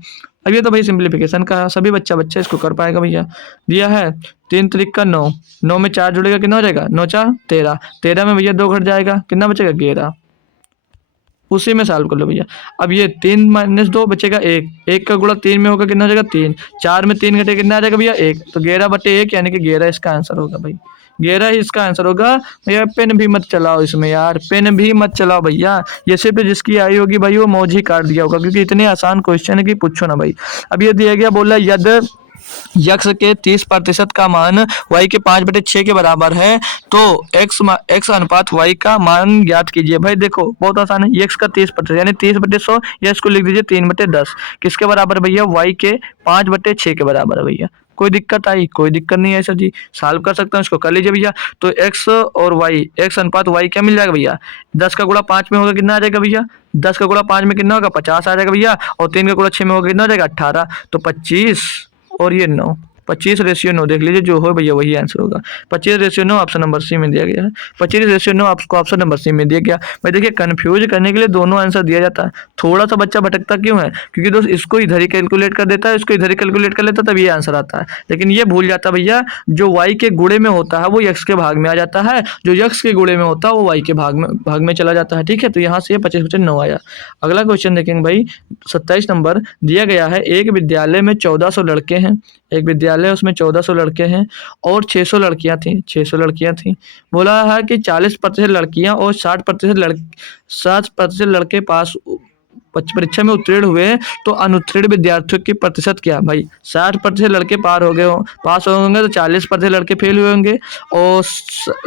अब ये तो भाई सिंप्लीफिकेशन का सभी बच्चा इसको कर पाएगा भैया। दिया है 3 त्रिक का 9, 9 में 4 जुड़ेगा कितना हो जाएगा, 9 4 13, 13 में भैया 2 घट जाएगा, कितना बचेगा 11, उसी में सॉल्व कर लो भैया। अब ये 3 माइनस 2 बचेगा 1, 1 का गुणा 3 में होगा कितना हो जाएगा 3, 4 में 3 घटे कितना आ जाएगा भैया 1, तो 11/1 यानी कि 11 इसका आंसर होगा भाई, 11 ही इसका आंसर होगा भैया। पेन भी मत चलाओ इसमें यार, पेन भी मत चलाओ भैया, ये सिर्फ जिसकी आई होगी भाई वो मौज ही काट दिया होगा, क्योंकि इतने आसान क्वेश्चन है कि पूछो ना भाई। अब ये दिया गया, बोला यदि यक्स के 30% का मान y के 5/6 के बराबर है, तो x अनुपात y का मान ज्ञात कीजिए। भाई देखो बहुत आसान है, x का 30% यानी 30/100, या इसको लिख दीजिए 3/10, किसके बराबर है भैया, y के 5/6 के बराबर है भैया। कोई दिक्कत आई, कोई दिक्कत नहीं है सर जी, सॉल्व कर सकता हूँ, इसको कर लीजिए भैया। तो x और y, x अनुपात y क्या मिल जाएगा भैया, 10 का गुणा 5 में होगा कितना आ जाएगा भैया, 10 का गुणा 5 में कितना होगा 50 आ जाएगा भैया, और 3 का गुणा 6 में होगा कितना हो जाएगा 18, तो 25 और ये 9, 25/9 देख लीजिए, जो हो भैया वही आंसर होगा। 25/9 ऑप्शन नंबर सी में दिया गया है, 25/9 आपको ऑप्शन नंबर सी में दिया गया। भाई देखिए कंफ्यूज करने के लिए दोनों आंसर दिया जाता है, थोड़ा सा बच्चा भटकता क्यों है, क्योंकि दोस्त इसको इधर ही कैलकुलेट कर देता है, इसको इधर ही कैलकुलेट कर लेता है, तब ये आंसर आता है। लेकिन ये भूल जाता भैया, जो वाई के गुणे में होता है वो यक्स के भाग में आ जाता है, जो यक्स के गुणे में होता है वो वाई के भाग में चला जाता है। ठीक है, तो यहाँ से 25/9 आया। अगला क्वेश्चन देखेंगे भाई, 27 नंबर दिया गया है, एक विद्यालय में 1400 लड़के हैं, एक विद्यालय उसमें 1400 लड़के हैं और 600 लड़कियां थी, 600 लड़कियां थी। बोला है कि 40% लड़कियां और 60% लड़के पास परीक्षा में उत्तीर्ण हुए, तो अनुत्तीर्ण विद्यार्थियों की प्रतिशत क्या। भाई 60% लड़के पास होंगे, तो 40% लड़के फेल हुए होंगे, और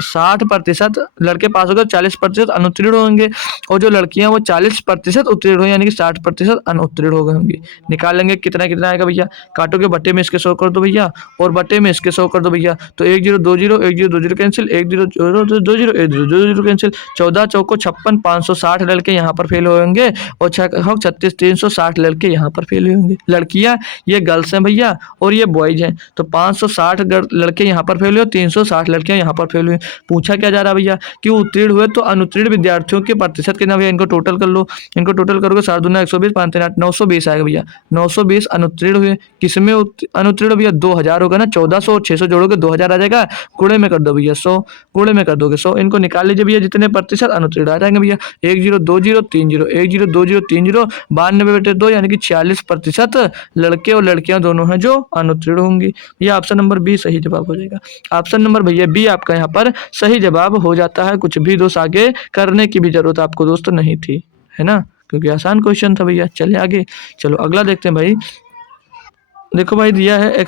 60% लड़के पास हो गए, 40% अनुत्तीर्ण होंगे, और जो लड़कियां वो 40% उत्तीर्ण हुई, यानी कि 60% अनुत्तीर्ण हो गए होंगे। निकाल लेंगे कितना कितना आएगा भैया, काटोगे बट्टे में इसके 100 कर दो भैया, और बट्टे में इसके 100 कर दो भैया, तो 1 0 2 0 1 0 2 0 कैंसिल, 1 0 0 2 0 1 0 2 0 कैंसिल, 14 चौको 56, 560 लड़के यहाँ पर फेल होंगे, और 6 लगभग 360 लड़के यहाँ पर फेल हुए होंगे। लड़कियाँ ये गर्ल्स हैं भैया और ये बॉयज हैं, तो 560 लड़के यहाँ पर फेल हुए, 360 लड़कियाँ यहाँ पर फेल हुई। पूछा क्या जा रहा है भैया कि उत्तीर्ण हुए तो अनुत्तीर्ण विद्यार्थियों के प्रतिशत कितना भैया, इनको टोटल कर लो। इनको टोटल करोगे 7 दूना 120, 5 3 8, 920 आएगा भैया। 920 अनुत्तीर्ण हुए। किसमें अनुत्तीर्ण भैया, 2000 होगा ना, 1400 और 600 जोड़ोगे 2000 आ जाएगा। गुणे में कर दो भैया 100, गुणे में कर दोगे 100, इनको निकाल लीजिए भैया, जितने प्रतिशत अनुत्तीर्ण आ जाएंगे भैया 102030, 102030, 92/2 यानी कि 40% लड़के और लड़कियां दोनों हैं जो अनुत्तीर्ण होंगी। ये ऑप्शन नंबर बी सही जवाब हो जाएगा। ऑप्शन नंबर भैया बी आपका यहाँ पर सही जवाब हो जाता है। कुछ भी दोस्त आगे करने की भी जरूरत आपको दोस्त नहीं थी, है ना, क्योंकि आसान क्वेश्चन था भैया। चलिए आगे, चलो अगला देखते हैं भाई। देखो भाई दिया है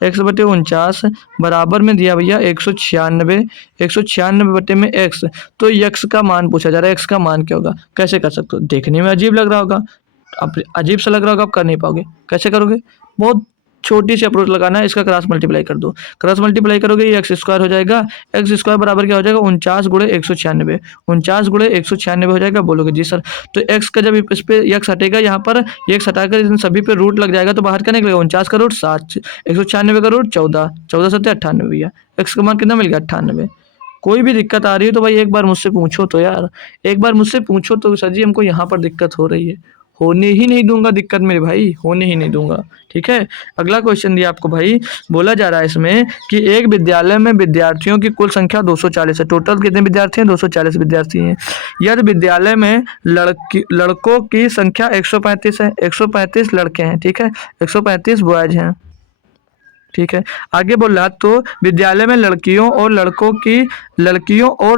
x/49 बराबर में दिया भैया 196, 196 बटे में x, तो x का मान पूछा जा रहा है। x का मान क्या होगा, कैसे कर सकते हो, देखने में अजीब लग रहा होगा, अब अजीब सा लग रहा होगा, आप कर नहीं पाओगे। कैसे करोगे, बहुत छोटी सी अप्रोच लगाना है, इसका क्रॉस मल्टीप्लाई कर दो। क्रॉस मल्टीप्लाई करोगे ये एक्स स्क्वायर हो जाएगा। एक्स स्क्वायर बराबर क्या हो जाएगा, 49 गुणे 196, 49 गुणे 196 हो जाएगा। बोलोगे जी सर, तो एक्स का जब इस पे एक्स हटेगा, यहाँ पर एक्स हटाकर इन सभी पे रूट लग जाएगा, तो बाहर क्या निकलेगा, 49 का रूट 7, 196 का रूट 14, 14 7 98 भैया। एक्स का मान कितना मिल गया, 98। कोई भी दिक्कत आ रही है तो भाई एक बार मुझसे पूछो तो यार, एक बार मुझसे पूछो तो सर जी हमको यहाँ पर दिक्कत हो रही है। होने ही नहीं दूंगा दिक्कत मेरे भाई, होने ही नहीं दूंगा। ठीक है, अगला क्वेश्चन दिया आपको भाई, बोला जा रहा है इसमें कि एक विद्यालय में विद्यार्थियों की कुल संख्या 240 है। टोटल कितने विद्यार्थी हैं, 240 विद्यार्थी हैं। यदि विद्यालय में लड़कों की संख्या 135 है, 135 लड़के हैं, ठीक है, 135 बॉयज हैं, ठीक है। आगे बोल रहा तो विद्यालय में लड़कियों और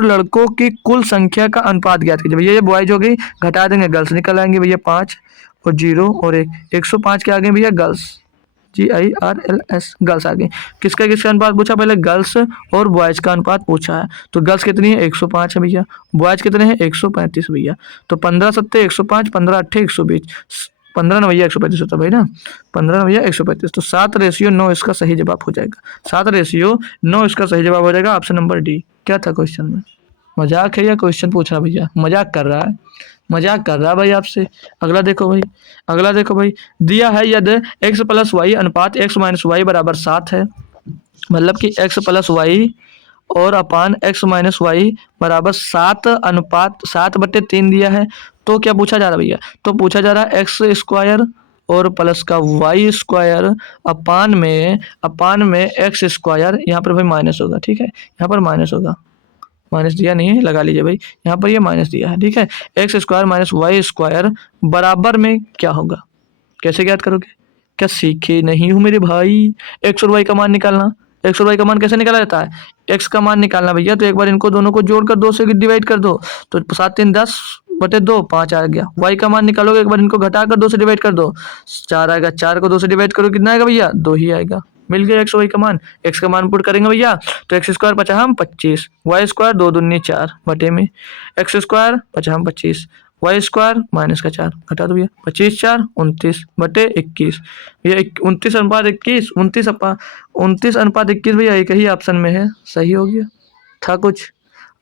लड़कों की कुल संख्या का अनुपात ज्ञात कीजिए। भैया ये बॉयज हो गई, घटा देंगे गर्ल्स निकल आएंगे भैया, 5 और 0 और 1, 105 के आगे भैया गर्ल्स, GIRLS गर्ल्स आ गई। किसका अनुपात पूछा, पहले गर्ल्स और बॉयज का अनुपात पूछा है, तो गर्ल्स कितनी है 105 है भैया, बॉयज कितने हैं 135 भैया। तो 15 7 105, 15 8 120, 15 9 भैया 135 होता भाई ना, 15 भैया 135, तो 7:9 इसका सही जवाब हो जाएगा। 7:9 इसका सही जवाब हो जाएगा, ऑप्शन नंबर डी। क्या था क्वेश्चन में, मजाक है या क्वेश्चन पूछना भैया, मजाक कर रहा है, मजाक कर रहा है भाई आपसे। अगला देखो भाई, अगला देखो भाई, दिया है यदि x + y अनुपात x - y बराबर 7 है, मतलब कि x + y और अपान x - y बराबर 7 अनुपात 7/3 दिया है, तो क्या पूछा जा रहा है भैया, तो पूछा जा रहा है एक्स स्क्वायर और प्लस का वाई स्क्वायर अपान में एक्स स्क्वायर, यहाँ पर भाई माइनस होगा, ठीक है, यहाँ पर माइनस होगा, माइनस दिया नहीं है, लगा लीजिए भाई, यहाँ पर ये माइनस दिया है, ठीक है। X square minus Y square बराबर में क्या होगा, कैसे ज्ञात करोगे, क्या सीखे नहीं हो मेरे भाई, एक्स और वाई का मान निकालना। एक्स और वाई का मान कैसे निकाला जाता है, एक्स का मान निकालना भैया, तो एक बार इनको दोनों को जोड़कर 2 से डिवाइड कर दो, तो 7 3 10/2 5 आ गया। वाई का मान निकालोगे, एक बार इनको घटाकर 2 से डिवाइड कर दो, 4 आएगा, 4 को 2 से डिवाइड करो कितना आएगा भैया, 2 ही आएगा। मिल गया एक्स वाई का मान। एक्स का मान पुट करेंगे भैया, तो एक्स स्क्वायर 25, वाई स्क्वायर 2 दूनी 4 बटे में X square 25, Y square minus का 4 घटा दो भैया, 25 4 29 बटे 21 भैया, 29:21, 29:21 भैया, एक ही ऑप्शन में है, सही हो गया। था कुछ,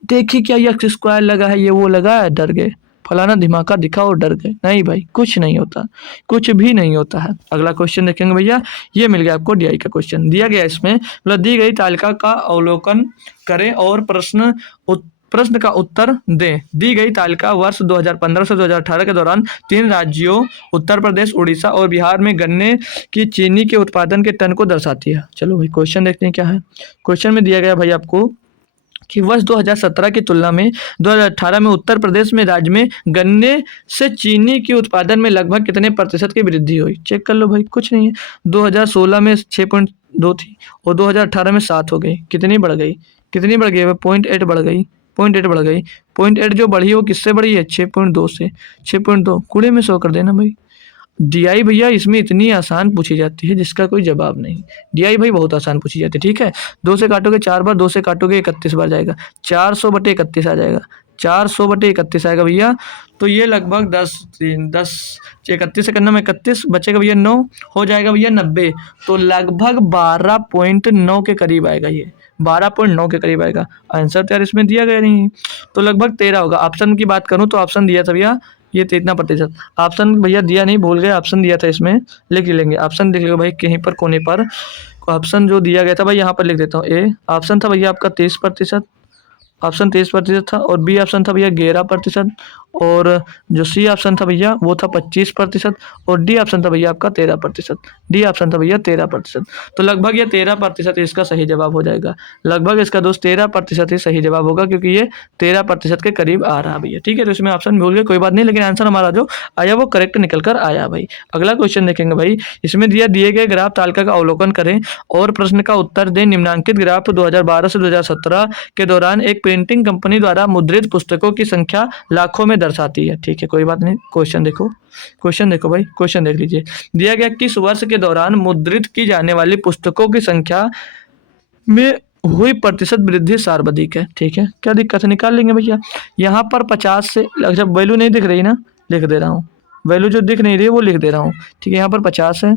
देखिए क्या ये एक्स स्क्वायर लगा है, ये वो लगा है, डर गए, फलाना धमाका दिखा और डर गए, नहीं भाई कुछ नहीं होता, कुछ भी नहीं होता है। अगला क्वेश्चन देखेंगे भैया, ये मिल गया आपको DI का क्वेश्चन, दिया गया इसमें, मतलब दी गई तालिका का अवलोकन करें और प्रश्न का उत्तर दें। दी गई तालिका वर्ष 2015 से 2018 के दौरान 3 राज्यों उत्तर प्रदेश, उड़ीसा और बिहार में गन्ने की चीनी के उत्पादन के टन को दर्शाती है। चलो भाई क्वेश्चन देखते हैं क्या है। क्वेश्चन में दिया गया भाई आपको कि वर्ष 2017 की तुलना में 2018 में उत्तर प्रदेश में राज्य में गन्ने से चीनी के उत्पादन में लगभग कितने प्रतिशत की वृद्धि हुई। चेक कर लो भाई, कुछ नहीं है, 2016 में 6.2 थी और 2018 में 7 हो गई, कितनी बढ़ गई, 0.8 बढ़ गई, 0.8 बढ़ गई। 0.8 जो बढ़ी है वो किससे बढ़ी है, 6.2 से, 6.2 कूड़े में 100 कर देना भाई। DI भैया इसमें इतनी आसान पूछी जाती है जिसका कोई जवाब नहीं, DI भाई बहुत आसान पूछी जाती है, ठीक है। 2 से काटोगे 4 बार, 2 से काटोगे 31 बार जाएगा, 400/31 आ जाएगा, 400/31 आएगा भैया। तो ये लगभग 10 31 से करना में 31 बचेगा भैया 9 हो जाएगा भैया 90, तो लगभग 12.9 के करीब आएगा, ये 12.9 के करीब आएगा। आंसर तो यार इसमें दिया गया नहीं, तो लगभग 13 होगा। ऑप्शन की बात करूँ तो ऑप्शन दिया था भैया ये तो इतना प्रतिशत। ऑप्शन भैया दिया नहीं, भूल गए, ऑप्शन दिया था इसमें, लिख लेंगे ऑप्शन, देख लो भाई कहीं पर कोने पर ऑप्शन जो दिया गया था भाई यहाँ पर लिख देता हूँ। ए ऑप्शन था भैया आपका 30%, ऑप्शन 23% था, और बी ऑप्शन था भैया 11%, और जो सी ऑप्शन था भैया वो था 25%, और डी ऑप्शन था भैया आपका 13%। डी ऑप्शन था भैया 13%। तो लगभग ये 13% इसका सही जवाब हो जाएगा। लगभग इसका दोस्त 13% ही सही जवाब होगा, क्योंकि ये 13% के करीब आ रहा भैया। ठीक है, तो इसमें ऑप्शन भूल गए कोई बात नहीं, लेकिन आंसर हमारा जो आया वो करेक्ट निकल कर आया भाई। अगला क्वेश्चन देखेंगे भाई। इसमें दिए गए ग्राफ तालिका का अवलोकन करें और प्रश्न का उत्तर दें। निम्नांकित ग्राफ 2012 से 2017 के दौरान एक प्रिंटिंग कंपनी द्वारा मुद्रित पुस्तकों की संख्या लाखों में दर्शाती है। ठीक है, कोई बात नहीं, क्वेश्चन देखो भाई, क्वेश्चन देख लीजिए। दिया गया किस वर्ष के दौरान मुद्रित की जाने वाली पुस्तकों की संख्या में हुई प्रतिशत वृद्धि सर्वाधिक है। ठीक है, क्या दिक्कत है, निकाल लेंगे भैया। यहाँ पर 50 से, अच्छा वैल्यू नहीं दिख रही ना, लिख दे रहा हूँ, वैल्यू जो दिख नहीं रही है वो लिख दे रहा हूँ। ठीक है, यहाँ पर 50 है,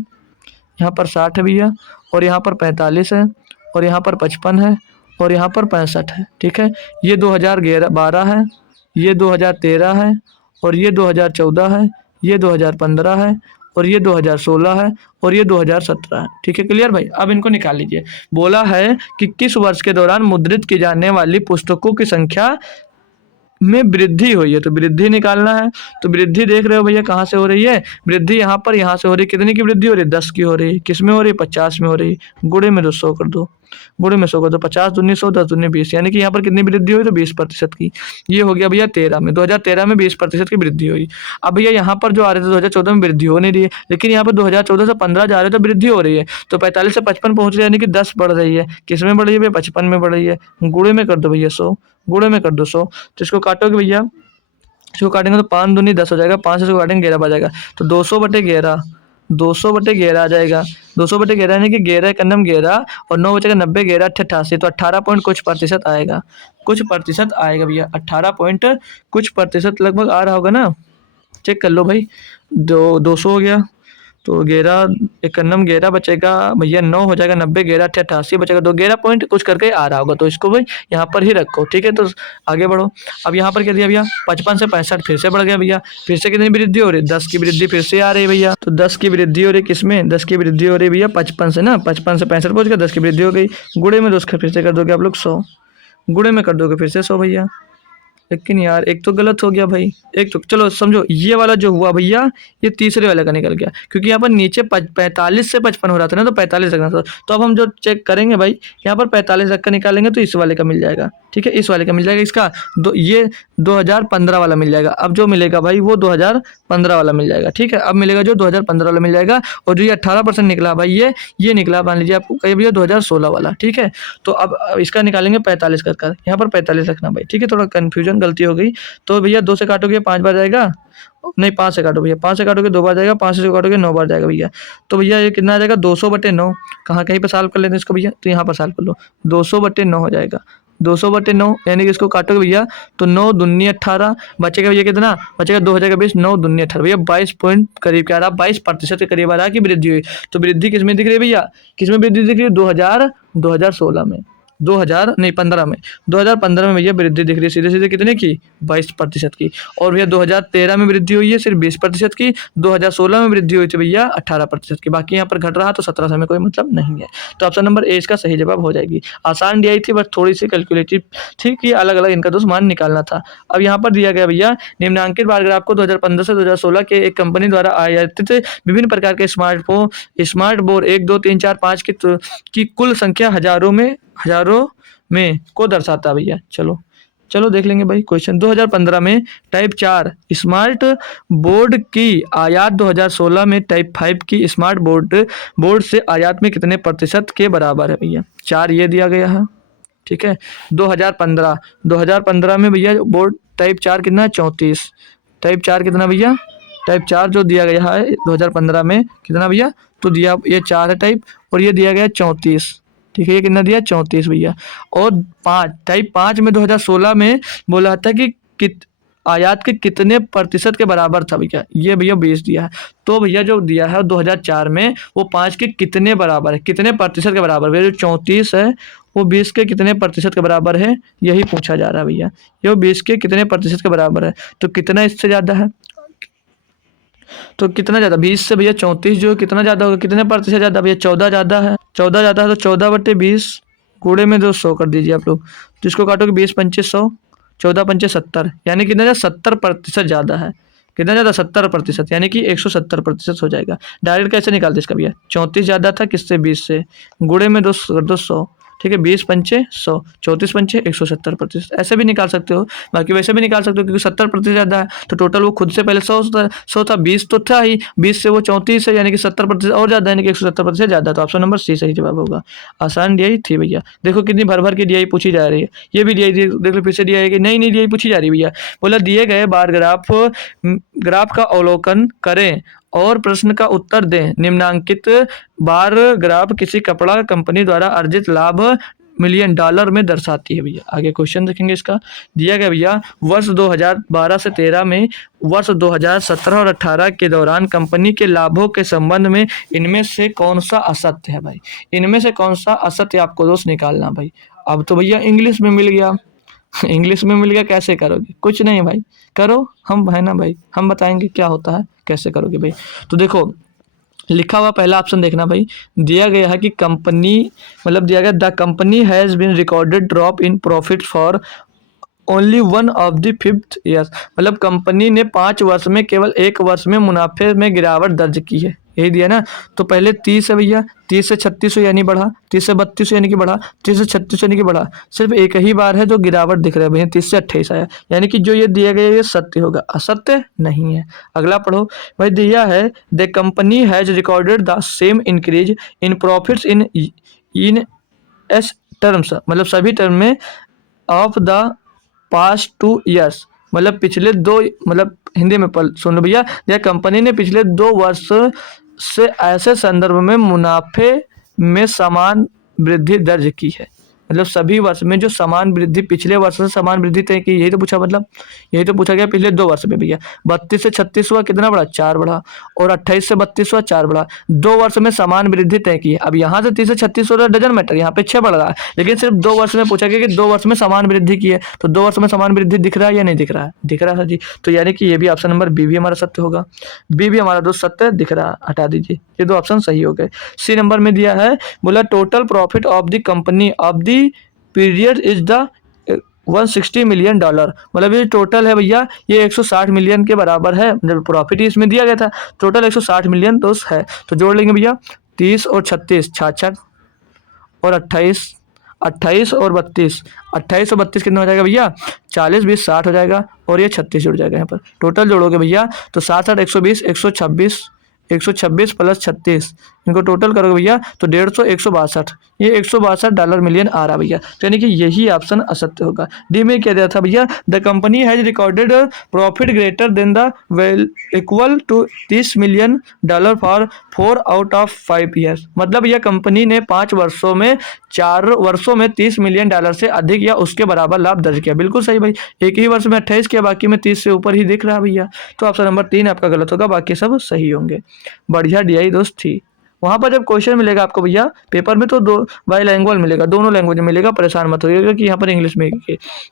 यहाँ पर 60 है भैया, और यहाँ पर 45 है, और यहाँ पर 55 है, और यहाँ पर 65 है। ठीक है, ये 2012 है, ये 2013 है, और ये 2014 है, ये 2015 है, और ये 2016 है, और ये 2017 है। ठीक है, क्लियर भाई। अब इनको निकाल लीजिए। बोला है कि किस वर्ष के दौरान मुद्रित की जाने वाली पुस्तकों की संख्या में वृद्धि हुई है, तो वृद्धि निकालना है। तो वृद्धि देख रहे हो भैया कहाँ से हो रही है, वृद्धि यहाँ से हो रही है। कितने की वृद्धि हो रही है, 10 की हो रही है। किस में हो रही है, 50 में हो रही है। गुणे में 200 कर दो, गुणे में 100 कर दो, 50 दूनी 100, 10 दूनी 20, यानी कि यहाँ पर कितनी वृद्धि हुई, तो 20% की। ये हो गया भैया 13 में, 2013 में 20% की वृद्धि हुई। अब भैया यहाँ पर जो आ रहे थे 2014 में वृद्धि हो नहीं रही है, लेकिन यहाँ पर 2014 से 15 जा रहे तो वृद्धि हो रही है। तो 45 से 55 पहुंच रही है, यानी कि 10 बढ़ रही है। किस में बढ़ रही है भैया, 55 में बढ़ रही है। गुणे में कर दो भैया 100, गुणे में कर दो 100। तो इसको काटोगे भैया, इसको काटेंगे तो 5 दूनी 10 हो जाएगा, 5 से इसको काटेंगे 11 बच जाएगा। तो 200/11, 200/11 आ जाएगा। 200/11 यानी कि 11 का नाम 11, और 9 बचेगा 90, 11 88, तो 18 पॉइंट कुछ प्रतिशत आएगा। कुछ प्रतिशत आएगा भैया, 18 पॉइंट कुछ प्रतिशत लगभग आ रहा होगा ना, चेक कर लो भाई। 200 हो गया, तो 11 91 11 बचेगा भैया, 9 हो जाएगा 90, 11 88 बचेगा, तो 11 पॉइंट कुछ करके आ रहा होगा। तो इसको भाई यहाँ पर ही रखो। ठीक है, तो आगे बढ़ो। अब यहाँ पर क्या दिया भैया, 55 से 65 फिर से बढ़ गया भैया। फिर से कितनी वृद्धि हो रही है, 10 की वृद्धि फिर से आ रही है भैया। तो 10 की वृद्धि हो रही है, किसमें, 10 की वृद्धि हो रही है भैया 55 से ना, 55 से 65 पहुंच गया, 10 की वृद्धि हो गई। गुणे में 2 फिर से कर दोगे आप लोग 100, गुणे में कर दोगे फिर से 100 भैया। लेकिन यार एक तो गलत हो गया भाई, एक तो चलो समझो, ये वाला जो हुआ भैया ये तीसरे वाले का निकल गया, क्योंकि यहाँ पर नीचे 45 से 55 हो रहा था ना, तो 45 रखना था। तो अब हम जो चेक करेंगे भाई, यहाँ पर 45 रख कर निकालेंगे तो इस वाले का मिल जाएगा। ठीक है, इस वाले का मिल जाएगा, इसका ये 2015 वाला मिल जाएगा। अब जो मिलेगा भाई वो 2015 वाला मिल जाएगा। ठीक है, अब मिलेगा जो 2015 वाला मिल जाएगा, और जो ये 18% निकला भाई ये निकला, मान लीजिए आपको कहीं भैया 2016 वाला। ठीक है, तो अब इसका निकालेंगे 45 कर, यहाँ पर 45 रखना भाई। ठीक है, थोड़ा कन्फ्यूजन गलती हो गई। तो भैया 2 से काटोगे 5 बार जाएगा, नहीं 5 से काटो भैया, 5 से काटोगे 2 बार जाएगा, 5 से काटोगे 9 बार जाएगा भैया। तो भैया ये कितना आ जाएगा, 200/9। कहाँ कहीं पर सॉल्व कर लेते हैं इसको भैया, तो यहाँ पर सॉल्व कर लो, 200/9 हो जाएगा। 200/9 यानी कि इसको काटोगे भैया तो 9 दूनी 18 बचेगा भैया, कितना बचेगा, 2 हो जाएगा 20, 9 दूनी 18 भैया, 22 पॉइंट करीब क्या आ रहा, 22% के करीब आ रहा है कि वृद्धि हुई। तो वृद्धि किस में दिख रही है भैया, किस में वृद्धि दिख रही है, 2016 में, 2015 में, 2015 में भैया वृद्धि दिख रही है सीधे सीधे कितने की, 22% की। और भैया 2013 में वृद्धि हुई है सिर्फ 20% की, 2016 में वृद्धि हुई थी भैया 18% की। बाकी यहाँ पर घट रहा तो 17 से हमें कोई मतलब नहीं है। तो ऑप्शन नंबर ए इसका सही जवाब हो जाएगी। आसान दी आई थी, बस थोड़ी सी कैलकुलेटिव थी कि अलग अलग इनका दोस्त मान निकालना था। अब यहाँ पर दिया गया भैया, निम्नांकित बार ग्राफ को 2015 से 2016 के एक कंपनी द्वारा आयातित विभिन्न प्रकार के स्मार्ट बोर्ड 1 2 3 4 5 की कुल संख्या हजारों में को दर्शाता है भैया। चलो देख लेंगे भाई क्वेश्चन। 2015 में टाइप 4 स्मार्ट बोर्ड की आयात 2016 में टाइप 5 की स्मार्ट बोर्ड से आयात में कितने प्रतिशत के बराबर है भैया, 4 ये दिया गया है। ठीक है, 2015 में भैया बोर्ड टाइप 4 कितना है, 34। टाइप 4 कितना भैया, टाइप 4 जो दिया गया है 2015 में कितना भैया, तो दिया ये 4 है टाइप, और ये दिया गया 34। ठीक है, ये कितना दिया, 34 भैया। और टाइप 5 में 2016 में बोला था कि आयात के कितने प्रतिशत के बराबर था भैया, ये भैया 20 दिया है। तो भैया जो दिया है 2004 में वो 5 के कितने बराबर है, कितने प्रतिशत के बराबर है, जो 34 है वो 20 के कितने प्रतिशत के बराबर है, यही पूछा जा रहा है भैया। ये 20 के कितने प्रतिशत के बराबर है, तो कितना इससे ज़्यादा है, तो कितना ज़्यादा 20 से भैया 34 जो कितना ज़्यादा होगा, कितने प्रतिशत ज़्यादा भैया 14 ज़्यादा है, 14 ज़्यादा है तो 14/20 गुणे में 200 कर दीजिए आप लोग। तो इसको काटोगे 20 पंचे 100, 14 पंचे 70, यानी कितना ज़्यादा 70% ज़्यादा है। कितना ज़्यादा 70%, यानी कि 170% हो जाएगा। डायरेक्ट कैसे निकालते इसका भैया, 34 ज़्यादा था किससे 20 से, गुणे में 200, ठीक है 20 पंचे 100, 34 पंचे 170%, ऐसे भी निकाल सकते हो। बाकी वैसे भी निकाल सकते हो क्योंकि 70% ज़्यादा है तो टोटल वो खुद से पहले 100 था 20 तो था ही, 20 से वो 34 है यानी कि 70% और ज़्यादा, यानी कि 170% ज़्यादा। तो ऑप्शन नंबर सी सही जवाब होगा। आसान डीआई थी भैया। देखो कितनी भर भर की डीआई पूछी जा रही है। ये भी डीआई देख लो, फिर से डीआई की नई डीआई पूछी जा रही है भैया। बोला दिए गए बार ग्राफ का अवलोकन करें और प्रश्न का उत्तर दें। निम्नांकित बार ग्राफ किसी कपड़ा कंपनी द्वारा अर्जित लाभ मिलियन डॉलर में दर्शाती है भैया। आगे क्वेश्चन देखेंगे इसका। दिया गया भैया वर्ष 2012 से 13 में वर्ष 2017 और 18 के दौरान कंपनी के लाभों के संबंध में इनमें से कौन सा असत्य है भाई। इनमें से कौन सा असत्य आपको दोस्त निकालना भाई। अब तो भैया इंग्लिश में मिल गया इंग्लिश में मिल गया, कैसे करोगे, कुछ नहीं भाई, करो हम है ना भाई, हम बताएंगे क्या होता है कैसे करोगे भाई। तो देखो लिखा हुआ पहला ऑप्शन देखना भाई। दिया गया है कि कंपनी मतलब दिया गया the company has been recorded drop in profit for only one of the 5th year. मतलब कंपनी ने 5 वर्ष में केवल 1 वर्ष में मुनाफे में गिरावट दर्ज की है, यही दिया ना। तो पहले 30 है भैया, 30 से 36 यानी बढ़ा, 30 से 32 यानी कि बढ़ा, 30 से 36 यानी कि बढ़ा। सिर्फ एक ही बार है जो गिरावट दिख रहा है भैया, 30 से 28 आया, यानी कि जो ये दिया गया ये सत्य होगा, असत्य नहीं है। अगला पढ़ो भाई। दिया है the company has recorded the same increase in profits in S terms, मतलब सभी टर्म में ऑफ द पास्ट 2 ईयर्स, मतलब पिछले 2, मतलब हिंदी में सुन लो भैया। यह कंपनी ने पिछले 2 वर्ष से ऐसे संदर्भ में मुनाफे में समान वृद्धि दर्ज की है। मतलब सभी वर्ष में जो समान वृद्धि, पिछले वर्ष से समान वृद्धि तय की, यही तो पूछा, मतलब यही तो पूछा गया पिछले 2 वर्ष में भैया। 32 से 36 हुआ कितना बढ़ा, 4 बढ़ा, और 28 से 32 हुआ 4 बढ़ा, 2 वर्ष में समान वृद्धि तय की है। अब यहाँ से 30 से 36 हो रहा है, डजन मैटर, यहाँ पे 6 बढ़ रहा है, लेकिन सिर्फ 2 वर्ष में पूछा गया कि 2 वर्ष में समान वृद्धि की है। तो 2 वर्ष में समान वृद्धि दिख रहा है या नहीं दिख रहा है, दिख रहा है जी। तो यानी कि ये भी ऑप्शन नंबर बी भी हमारा सत्य होगा, बी भी हमारा दोस्त सत्य दिख रहा है, हटा दीजिए, ये 2 ऑप्शन सही हो गए। सी नंबर में दिया है, बोला total profit of the company of the period is the 160 million dollar. मतलब ये टोटल है भैया, ये 160 मिलियन के बराबर है, जब प्रॉफिट इसमें दिया गया था, टोटल 160 मिलियन तो है। तो जोड़ लेंगे भैया 30 और 36 66 और 28, 28 और 32, 28 और 32 कितना हो जाएगा भैया, 40 20 60 हो जाएगा, और ये 36 जुड़ जाएगा यहाँ पर। टोटल जोड़ोगे भैया तो 7 8 120 126, 126 प्लस 36, इनको टोटल करोगे भैया तो 150 162, ये 162 डॉलर मिलियन आ रहा भैया। तो यानी कि यही ऑप्शन असत्य होगा। डी में क्या दिया था भैया, the company has recorded profit greater than the well equal to 30 million dollar for 4 out of 5 years. मतलब भैया कंपनी ने 5 वर्षों में 4 वर्षों में 30 मिलियन डॉलर से अधिक या उसके बराबर लाभ दर्ज किया। बिल्कुल सही भाई, एक ही वर्ष में 28 किया, बाकी में 30 से ऊपर ही दिख रहा भैया। तो ऑप्शन नंबर 3 आपका गलत होगा, बाकी सब सही होंगे। बढ़िया डीआई दोस्त थी। वहाँ पर जब क्वेश्चन मिलेगा आपको भैया पेपर में तो 2 बाईलैंग्वेज मिलेगा, दोनों लैंग्वेज में मिलेगा, परेशान मत होइएगा कि यहाँ पर इंग्लिश में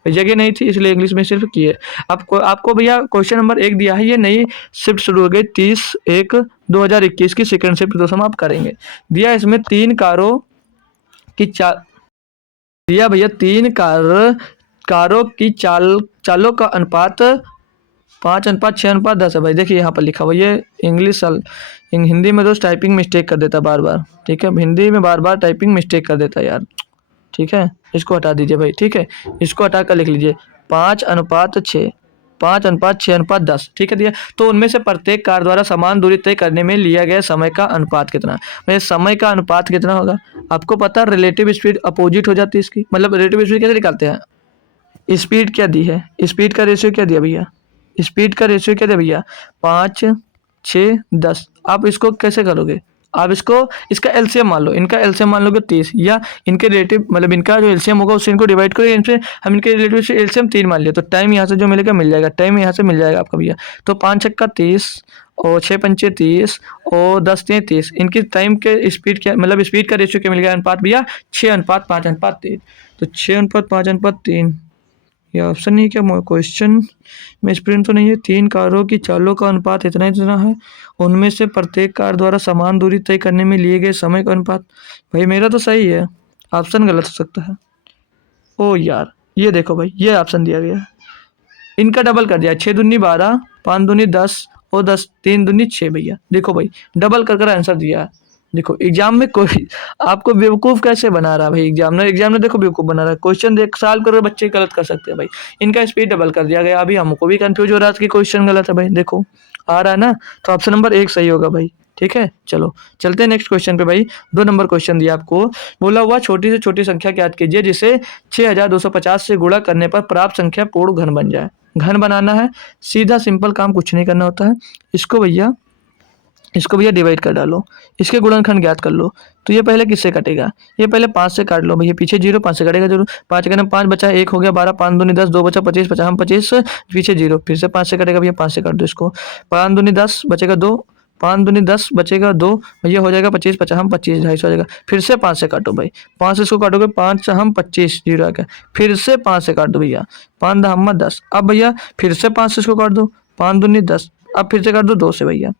जगह नहीं थी इसलिए इंग्लिश में सिर्फ की है। आपको भैया क्वेश्चन नंबर 1 दिया है, ये नई शिफ्ट शुरू हो गई 30/1/2021 की सेकंड शिफ्ट दोस्तों हम आप करेंगे। दिया इसमें 3 कारों की दिया भैया 3 कारों की चालों का अनुपात 5:6:10 है भाई। देखिए यहाँ पर लिखा हुआ, ये इंग्लिश हिंदी में दोस्त टाइपिंग मिस्टेक कर देता बार बार, ठीक है, हिंदी में बार बार टाइपिंग मिस्टेक कर देता यार, ठीक है, इसको हटा दीजिए भाई, ठीक है, इसको हटा कर लिख लीजिए 5:6, 5:6:10, ठीक है दिया। तो उनमें से प्रत्येक कार द्वारा समान दूरी तय करने में लिया गया समय का अनुपात कितना, मतलब समय का अनुपात कितना होगा आपको पता, रिलेटिव स्पीड अपोजिट हो जाती है इसकी। मतलब रिलेटिव स्पीड कैसे निकालते हैं, स्पीड क्या दी है, स्पीड का रेशियो क्या दिया भैया, स्पीड का रेशियो क्या दिया भैया 5 6 10। आप इसको कैसे करोगे, आप इसका एलसीएम मान लो, इनका एलसीएम मान लोगे 30, या इनके रिलेटिव मतलब इनका जो एलसीएम होगा उससे इनको डिवाइड करेंगे, इनसे हम इनके रिलेटिव से एलसीएम 3 मान लिया, तो टाइम यहाँ से जो मिलेगा मिल जाएगा, टाइम यहाँ से मिल जाएगा आपका भैया। तो 5 छक्का 30 और 6 पंचे 30 और 10 3 30, इनकी टाइम के स्पीड क्या, मतलब स्पीड का रेशियो क्या मिल गया अनुपात भैया 6:5:3। तो 6:5:3 ये ऑप्शन नहीं क्या क्वेश्चन में स्प्रिंट तो नहीं है। 3 कारों की चालों का अनुपात इतना इतना है, उनमें से प्रत्येक कार द्वारा समान दूरी तय करने में लिए गए समय का अनुपात। भाई मेरा तो सही है, ऑप्शन गलत हो सकता है। ओ यार, ये देखो भाई, ये ऑप्शन दिया गया है, इनका डबल कर दिया। 6 दूनी 12, 5 दूनी 10 और 10 3 दूनी 6 भैया। देखो भाई डबल कर आंसर दिया है। देखो एग्जाम में कोई आपको बेवकूफ़ कैसे बना रहा है भाई, एग्जाम में देखो बेवकूफ़ बना रहा है। क्वेश्चन देख साल करो बच्चे गलत कर सकते हैं भाई, इनका स्पीड डबल कर दिया गया। अभी हमको भी कंफ्यूज हो रहा था कि क्वेश्चन गलत है भाई। देखो आ रहा है ना, तो ऑप्शन नंबर 1 सही होगा भाई। ठीक है, चलो चलते हैं नेक्स्ट क्वेश्चन पे भाई। 2 नंबर क्वेश्चन दिया आपको, बोला हुआ छोटी से छोटी संख्या ज्ञात कीजिए जिसे 6250 से गुणा करने पर प्राप्त संख्या पूर्ण घन बन जाए। घन बनाना है, सीधा सिंपल काम, कुछ नहीं करना होता है। इसको भैया डिवाइड कर डालो, इसके गुणनखंड ज्ञात कर लो। तो ये पहले किससे कटेगा, ये पहले 5 से काट लो भैया, पीछे 0 5 से कटेगा जरूर। 5 का 5 बचा, 1 हो गया 12, 5 दूनी 10, 2 बचा 25, 50 25, पीछे 0, फिर से 5 से कटेगा भैया, 5 से काट दो इसको। 5 दूनी 10 बचेगा 2, 5 दूनी 10 बचेगा 2 भैया, हो जाएगा 25, 50 25, 250 हो जाएगा। फिर से 5 से काटो भाई, 5 से इसको काटोगे 5 हम 25, 0 आ गया। फिर से 5 से काट दो भैया, 5 हम 10। अब भैया फिर से 5 से इसको काट दो, 5 दूनी 10, अब फिर से कर दो 2 से भैया।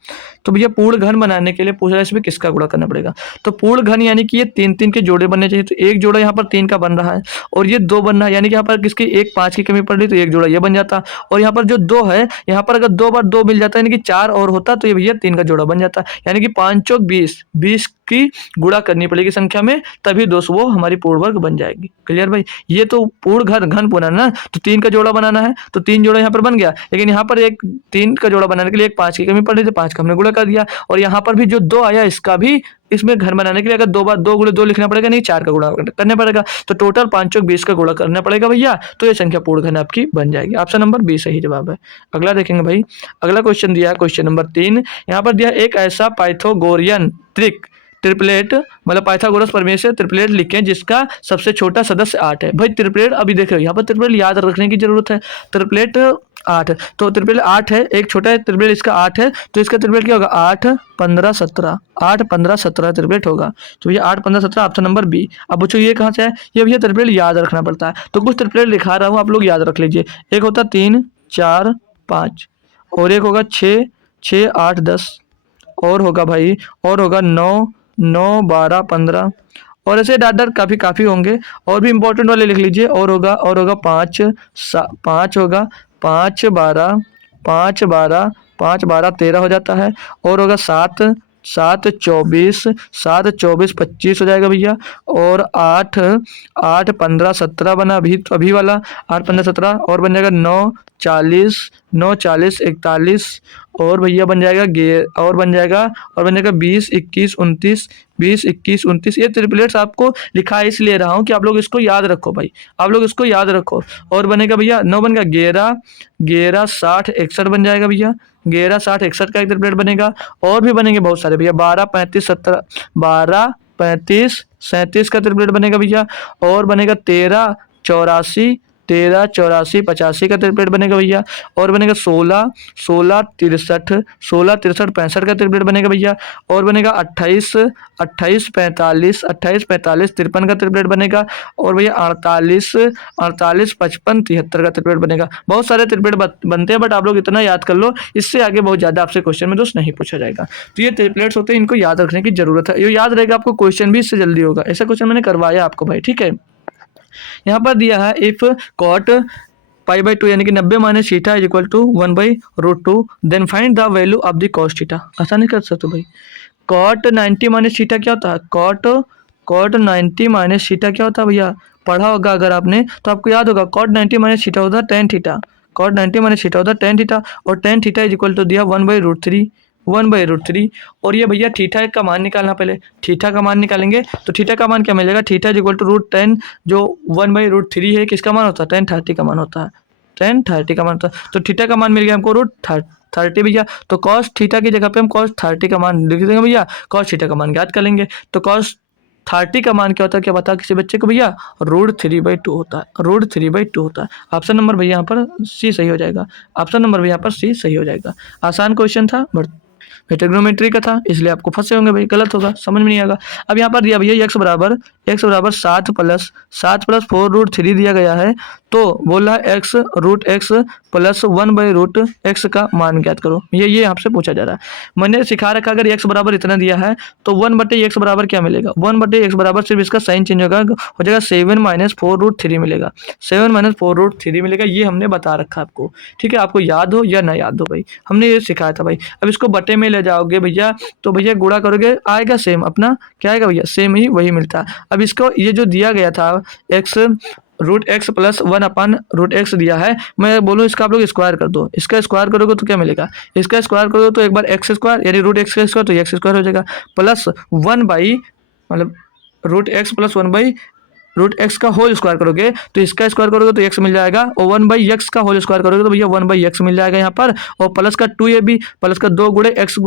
तो भैया पूर्ण घन बनाने के लिए पूछ रहा है इसमें किसका गुणा करना पड़ेगा। तो पूर्ण घन यानी कि ये 3 के जोड़े बनने चाहिए। तो एक जोड़ा यहाँ पर 3 का बन रहा है और ये 2 बन रहा है, यानी कि यहाँ पर किसकी 1 5 की कमी पड़ रही, तो एक जोड़ा ये बन जाता। और यहाँ पर जो 2 है, यहाँ पर अगर 2 बार 2 मिल जाता है यानी कि 4 और होता, तो ये भैया 3 का जोड़ा बन जाता। यानी कि 5 चौक 20, 20 की गुणा करनी पड़ेगी संख्या में, तभी दोस्तों वो हमारी पूर्ण वर्ग बन जाएगी। क्लियर भाई, ये तो पूर्ण घन बनाना ना, तो 3 का जोड़ा बनाना है, तो 3 जोड़ा यहाँ पर बन गया। लेकिन यहाँ पर एक 3 का जोड़ा बनाने के लिए एक 5 की कमी पड़ रही थी, 5 का हमने गुणा कर दिया। और यहाँ पर भी जो 2 आया, इसका भी इसमें घर बनाने के लिए अगर 2 बार 2 गुणे 2 लिखना पड़ेगा, नहीं 4 का गुणा करना पड़ेगा। तो टोटल 5 चौक 20 का गुणा करना पड़ेगा भैया, तो ये संख्या पूर्ण घन आपकी बन जाएगी। ऑप्शन नंबर बी सही जवाब है। अगला देखेंगे भाई, अगला क्वेश्चन दिया है क्वेश्चन नंबर 3। यहाँ पर दिया एक ऐसा पाइथागोरियन ट्रिपलेट, मतलब पाइथागोरस प्रमेय से ट्रिपलेट लिखें जिसका सबसे छोटा सदस्य 8 है। भाई ट्रिपलेट अभी देख रहे हो, यहाँ पर ट्रिपलेट याद रखने की जरूरत है। ट्रिपलेट 8, तो ट्रिपलेट 8 है, एक छोटा है ट्रिपलेट इसका 8 है, तो इसका ट्रिपलेट क्या होगा 8 15 17, 8 15 17 ट्रिपलेट होगा। तो ये 8 15 17 ऑप्शन नंबर बी। अब बच्चों ये कहाँ से है, ये भैया ट्रिपलेट याद रखना पड़ता है। तो कुछ ट्रिपलेट लिखा रहा हूँ, आप लोग याद रख लीजिए। एक होता 3 4 5, और एक होगा 6 6 8 10, और होगा भाई, और होगा 9 9 12 15, और ऐसे डाट डाट काफ़ी होंगे। और भी इंपॉर्टेंट वाले लिख लीजिए। और होगा 5 5 होगा 5 12 5 12 5 12 13 हो जाता है। और होगा 7 7 24 7 24 25 हो जाएगा भैया। और 8 8 15 17 बना अभी वाला, 8 15 17, और बन जाएगा 9 40 9 40 41, और भैया बन जाएगा और बन जाएगा 20 21 29, 20 21 29। ये ट्रिपलेट्स आपको लिखा इसलिए रहा हूँ कि आप लोग इसको याद रखो भाई, आप लोग इसको याद रखो। और बनेगा भैया 9 बन गया 11 60 61 बन जाएगा भैया, 11 60 61 का एक ट्रिपलेट बनेगा। और भी बनेंगे बहुत सारे भैया, 12 35 17, 12 35 37 का ट्रिपलेट बनेगा भैया। और बनेगा 13 84 85 का ट्रिपलेट बनेगा भैया। और बनेगा 16 16 63 16 63 65 का ट्रिपलेट बनेगा भैया। और बनेगा 28 28 45 28 45 53 का ट्रिपलेट बनेगा। और भैया 48 48 55 73 का ट्रिपलेट बनेगा। बहुत सारे ट्रिपलेट बनते हैं, बट आप लोग इतना याद कर लो, इससे आगे बहुत ज़्यादा आपसे क्वेश्चन में दोस्त नहीं पूछा जाएगा। तो ये ट्रिपलेट्स होते हैं, इनको याद रखने की जरूरत है, ये याद रहेगा आपको, क्वेश्चन भी इससे जल्दी होगा। ऐसा क्वेश्चन मैंने करवाया आपको भाई, ठीक है। यहाँ पर दिया है इफ कॉट पाई बाई 2 यानी कि 90 minus theta is equal to 1/√2, then find the value of the cos theta. आसानी कर सकते हो भाई। कॉट 90 माइनस थीटा क्या होता है, कॉट 90 माइनस थीटा क्या होता है भैया, पढ़ा होगा अगर आपने तो आपको याद होगा। कॉट 90 माइनस थीटा होता है tan theta, cot 90 minus theta होता है tan थीटा, और tan theta is equal to दिया 1/√3। और ये भैया थीटा का मान निकालना, पहले थीटा का मान निकालेंगे। तो थीटा का मान क्या मिलेगा, थीटा इज इक्वल टू √10, जो 1/√3 है, किसका मान होता है, tan 30 का मान होता है, tan 30 का मान होता है। तो थीटा का मान मिल गया हमको √30 भैया। तो cos थीटा की जगह पे हम cos 30 का मान लिख देंगे भैया, cos थीटा का मान ज्ञात कर लेंगे। तो cos 30 का मान क्या होता है, क्या बता किसी बच्चे को भैया, √3/2 होता है, √3/2 होता है। ऑप्शन नंबर भैया यहाँ पर सी सही हो जाएगा, ऑप्शन नंबर भैया यहाँ पर सी सही हो जाएगा। आसान क्वेश्चन था, बट भाई ट्रिग्नोमेट्री का था इसलिए आपको फंसे होंगे भाई, गलत होगा, समझ में नहीं आएगा। अब यहाँ पर दिया भैया x बराबर 7 + 4√3 दिया गया है। तो बोला x √x + 1/√x का मान ज्ञात करो, ये आपसे पूछा जा रहा है। मैंने सिखा रखा अगर x बराबर इतना दिया है तो 1/x बराबर क्या मिलेगा, 1/x बराबर सिर्फ इसका साइन चेंज होगा, हो जाएगा 7 - 4√3 मिलेगा, 7 - 4√3 मिलेगा, ये हमने बता रखा आपको। ठीक है, आपको याद हो या ना याद हो भाई, हमने ये सिखाया था भाई। अब इसको बटे में ले जाओगे भैया तो भैया गुणा करोगे आएगा सेम, अपना क्या आएगा भैया, सेम ही वही मिलता है। अब इसको ये जो दिया गया था x √x + 1/√x दिया है, मैं बोलूँ इसका आप लोग स्क्वायर कर दो, इसका स्क्वायर करोगे तो क्या मिलेगा, इसका स्क्वायर करोगे तो एक बार x स्क्वायर यानी √x का स्क्वायर तो x स्क्वायर हो जाएगा, प्लस 1 मतलब √x + 1/√x का होल स्क्वायर करोगे तो इसका स्क्वायर करोगे तो x मिल जाएगा, और 1/x का होल स्क्वायर करोगे तो भैया 1/x मिल जाएगा यहाँ पर, और प्लस का 2ab प्लस का 2 गुणे x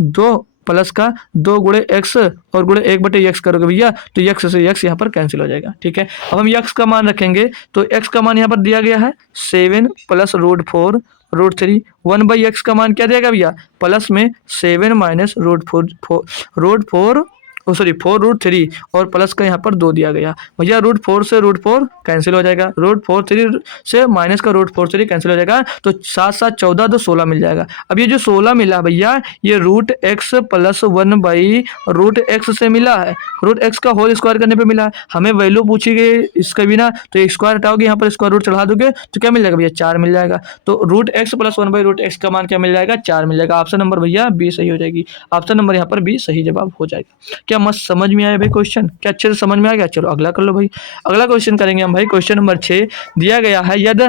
2 प्लस का 2 गुणे x और गुणे 1/x करोगे भैया तो x से x यहाँ पर कैंसिल हो जाएगा। ठीक है, अब हम x का मान रखेंगे तो x का मान यहाँ पर दिया गया है 7 + √4√3, 1/x का मान क्या देगा भैया, प्लस में 7 - √4 4√3 और प्लस का यहाँ पर 2 दिया गया भैया, √4 से √4 कैंसिल हो जाएगा, √4 से माइनस का √4 कैंसिल हो जाएगा, तो 7 7 14 तो 16 मिल जाएगा। अब ये जो 16 मिला भैया ये √x + 1/√x से मिला है, √x का होल स्क्वायर करने पे मिला है। हमें वैल्यू पूछी गई इसका भी ना, तो एक स्क्वायर हटाओगे यहाँ पर स्क्वायर रूट चढ़ा दोगे तो क्या मिल जाएगा भैया, 4 मिल जाएगा। तो √x + 1/√x का मान क्या मिल जाएगा, 4 मिल जाएगा। ऑप्शन नंबर भैया बी सही हो जाएगी, ऑप्शन नंबर यहाँ पर बी सही जवाब हो जाएगा। क्या मस्त समझ में आया भाई क्वेश्चन, क्या अच्छे से समझ में आ गया। चलो अगला कर लो भाई, अगला क्वेश्चन करेंगे हम भाई। क्वेश्चन नंबर 6 दिया गया है, यदि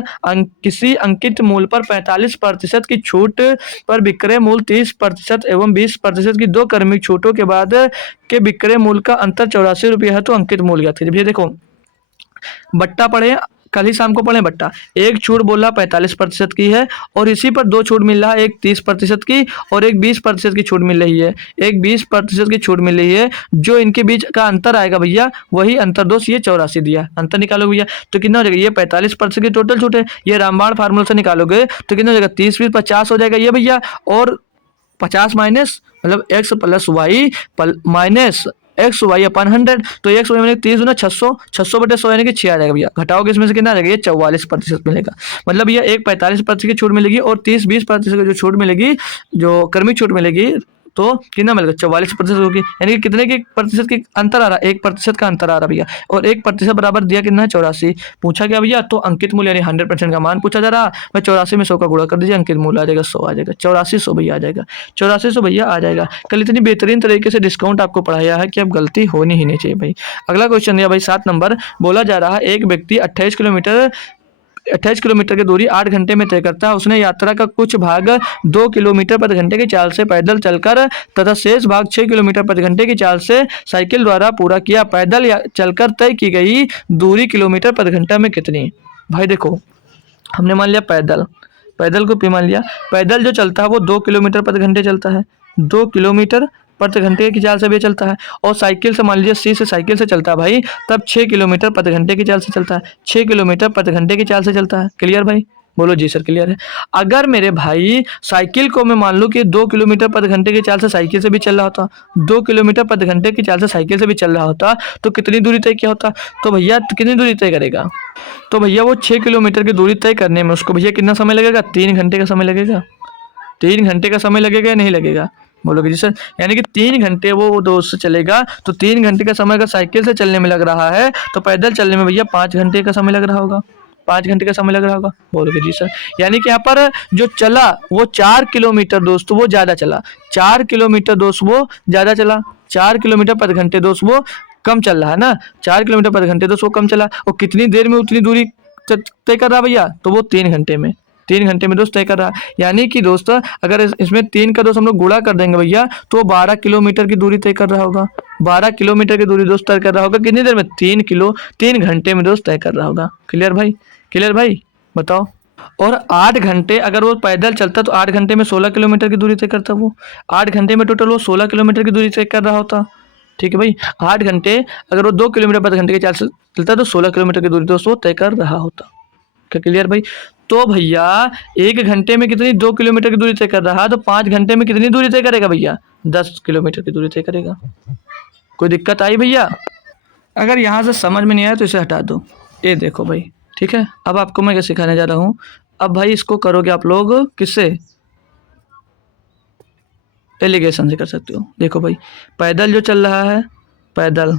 किसी अंकित मूल्य पर 45% की छूट पर विक्रय मूल्य 30% एवं 20% की दो क्रमिक छूटों के बाद के विक्रय मूल्य का अंतर 84 रुपये है तो अंकित मूल्य ज्ञात कीजिए। भैया देखो बट्टा पढ़े, कल ही शाम को पढ़े बट्टा, एक छूट बोला 45% की है और इसी पर दो छूट मिल रहा है, एक 30% की और एक 20% की छूट मिल रही है, एक 20% की छूट मिल रही है। जो इनके बीच का अंतर आएगा भैया वही अंतर दोष, ये 84 दिया, अंतर निकालो भैया तो कितना हो जाएगा, ये 45% की टोटल छूट है, ये रामबाण फार्मूला से निकालोगे तो कितना हो जाएगा, 30 20 50 हो जाएगा ये भैया, और 50 माइनस मतलब x + y माइनस x/100, तो x मैंने 30 गुना 600, 600/100 यानी कि 6 आ जाएगा भैया। घटाओगे इसमें से कितना आ जाएगा, ये 44% मिलेगा। मतलब भैया एक 45% की छूट मिलेगी और 30-20% की जो छूट मिलेगी, जो क्रमिक छूट मिलेगी, तो कितना मिलेगा, 44% होगी, यानी कि कितने की प्रतिशत की अंतर आ रहा है, 1% का अंतर आ रहा भैया, और 1% बराबर दिया कितना है 84। पूछा गया भैया तो अंकित मूल्य यानी 100% का मान पूछा जा रहा, मैं 84 में 100 का गुणा कर दीजिए, अंकित मूल्य आ जाएगा 100 आ जाएगा, 8400 भैया आ जाएगा, 8400 भैया आ जाएगा। कल इतनी बेहतरीन तरीके से डिस्काउंट आपको पढ़ाया है कि अब गलती होनी ही नहीं चाहिए भाई। अगला क्वेश्चन दिया भाई 7 नंबर, बोला जा रहा है एक व्यक्ति 28 किलोमीटर की दूरी 8 घंटे में तय करता है। उसने यात्रा का कुछ भाग 2 किलोमीटर प्रति घंटे की चाल से पैदल चलकर तथा शेष भाग 6 किलोमीटर प्रति घंटे की चाल से साइकिल द्वारा पूरा किया। पैदल चलकर तय की गई दूरी किलोमीटर प्रति घंटा में कितनी। भाई देखो हमने मान लिया पैदल को मान लिया, पैदल जो चलता है वो 2 किलोमीटर प्रति घंटे चलता है, 2 किलोमीटर प्रति घंटे की चाल से भी चलता है, और साइकिल से मान लीजिए सी से साइकिल से चलता है भाई, तब 6 किलोमीटर प्रति घंटे की चाल से चलता है, 6 किलोमीटर प्रति घंटे की चाल से चलता है। क्लियर भाई, बोलो जी सर क्लियर है। अगर मेरे भाई साइकिल को मैं मान लूँ कि 2 किलोमीटर प्रति घंटे की चाल से साइकिल से भी चल रहा होता, 2 किलोमीटर प्रति घंटे की चाल से साइकिल से भी चल रहा होता, तो कितनी दूरी तय किया होता, तो भैया कितनी दूरी तय करेगा, तो भैया वो 6 किलोमीटर की दूरी तय करने में उसको भैया कितना समय लगेगा, 3 घंटे का समय लगेगा। 3 घंटे का समय लगेगा या नहीं लगेगा, बोलोगे जी सर, यानी कि 3 घंटे वो दोस्त से चलेगा, तो 3 घंटे का समय अगर साइकिल से चलने में लग रहा है तो पैदल चलने में भैया 5 घंटे का समय लग रहा होगा, 5 घंटे का समय लग रहा होगा, बोलोगे जी सर। यानी कि यहाँ पर जो चला वो 4 किलोमीटर दोस्त वो ज़्यादा चला, 4 किलोमीटर दोस्त वो ज़्यादा चला, 4 किलोमीटर प्रति घंटे दोस्त वो कम चल रहा है ना, 4 किलोमीटर प्रति घंटे दोस्त वो कम चला, और कितनी देर में उतनी दूरी तय कर रहा भैया, तो वो 3 घंटे में, 3 घंटे में दोस्त तय कर रहा। यानी कि दोस्त अगर इसमें 3 का दोस्त हम लोग गुणा कर देंगे भैया तो 12 किलोमीटर की दूरी तय कर रहा होगा, 12 किलोमीटर की दूरी दोस्त तय कर रहा होगा, कितनी देर में, 3 घंटे में दोस्त तय कर रहा होगा। क्लियर भाई, क्लियर भाई बताओ। और 8 घंटे अगर वो पैदल चलता तो 8 घंटे में 16 किलोमीटर की दूरी तय करता, वो 8 घंटे में टोटल वो 16 किलोमीटर की दूरी तय कर रहा होता। ठीक है भाई, 8 घंटे अगर वो 2 किलोमीटर प्रति घंटे की चाल से चलता तो 16 किलोमीटर की दूरी दोस्त वो तय कर रहा होता। क्या क्लियर भाई। तो भैया 1 घंटे में कितनी 2 किलोमीटर की दूरी तय कर रहा है, तो 5 घंटे में कितनी दूरी तय करेगा भैया? 10 किलोमीटर की दूरी तय करेगा। कोई दिक्कत आई भैया? अगर यहाँ से समझ में नहीं आया तो इसे हटा दो। ये देखो भाई, ठीक है। अब आपको मैं क्या सिखाने जा रहा हूँ। अब भाई इसको करोगे आप लोग किससे? एलिगेशन से कर सकते हो। देखो भाई, पैदल जो चल रहा है, पैदल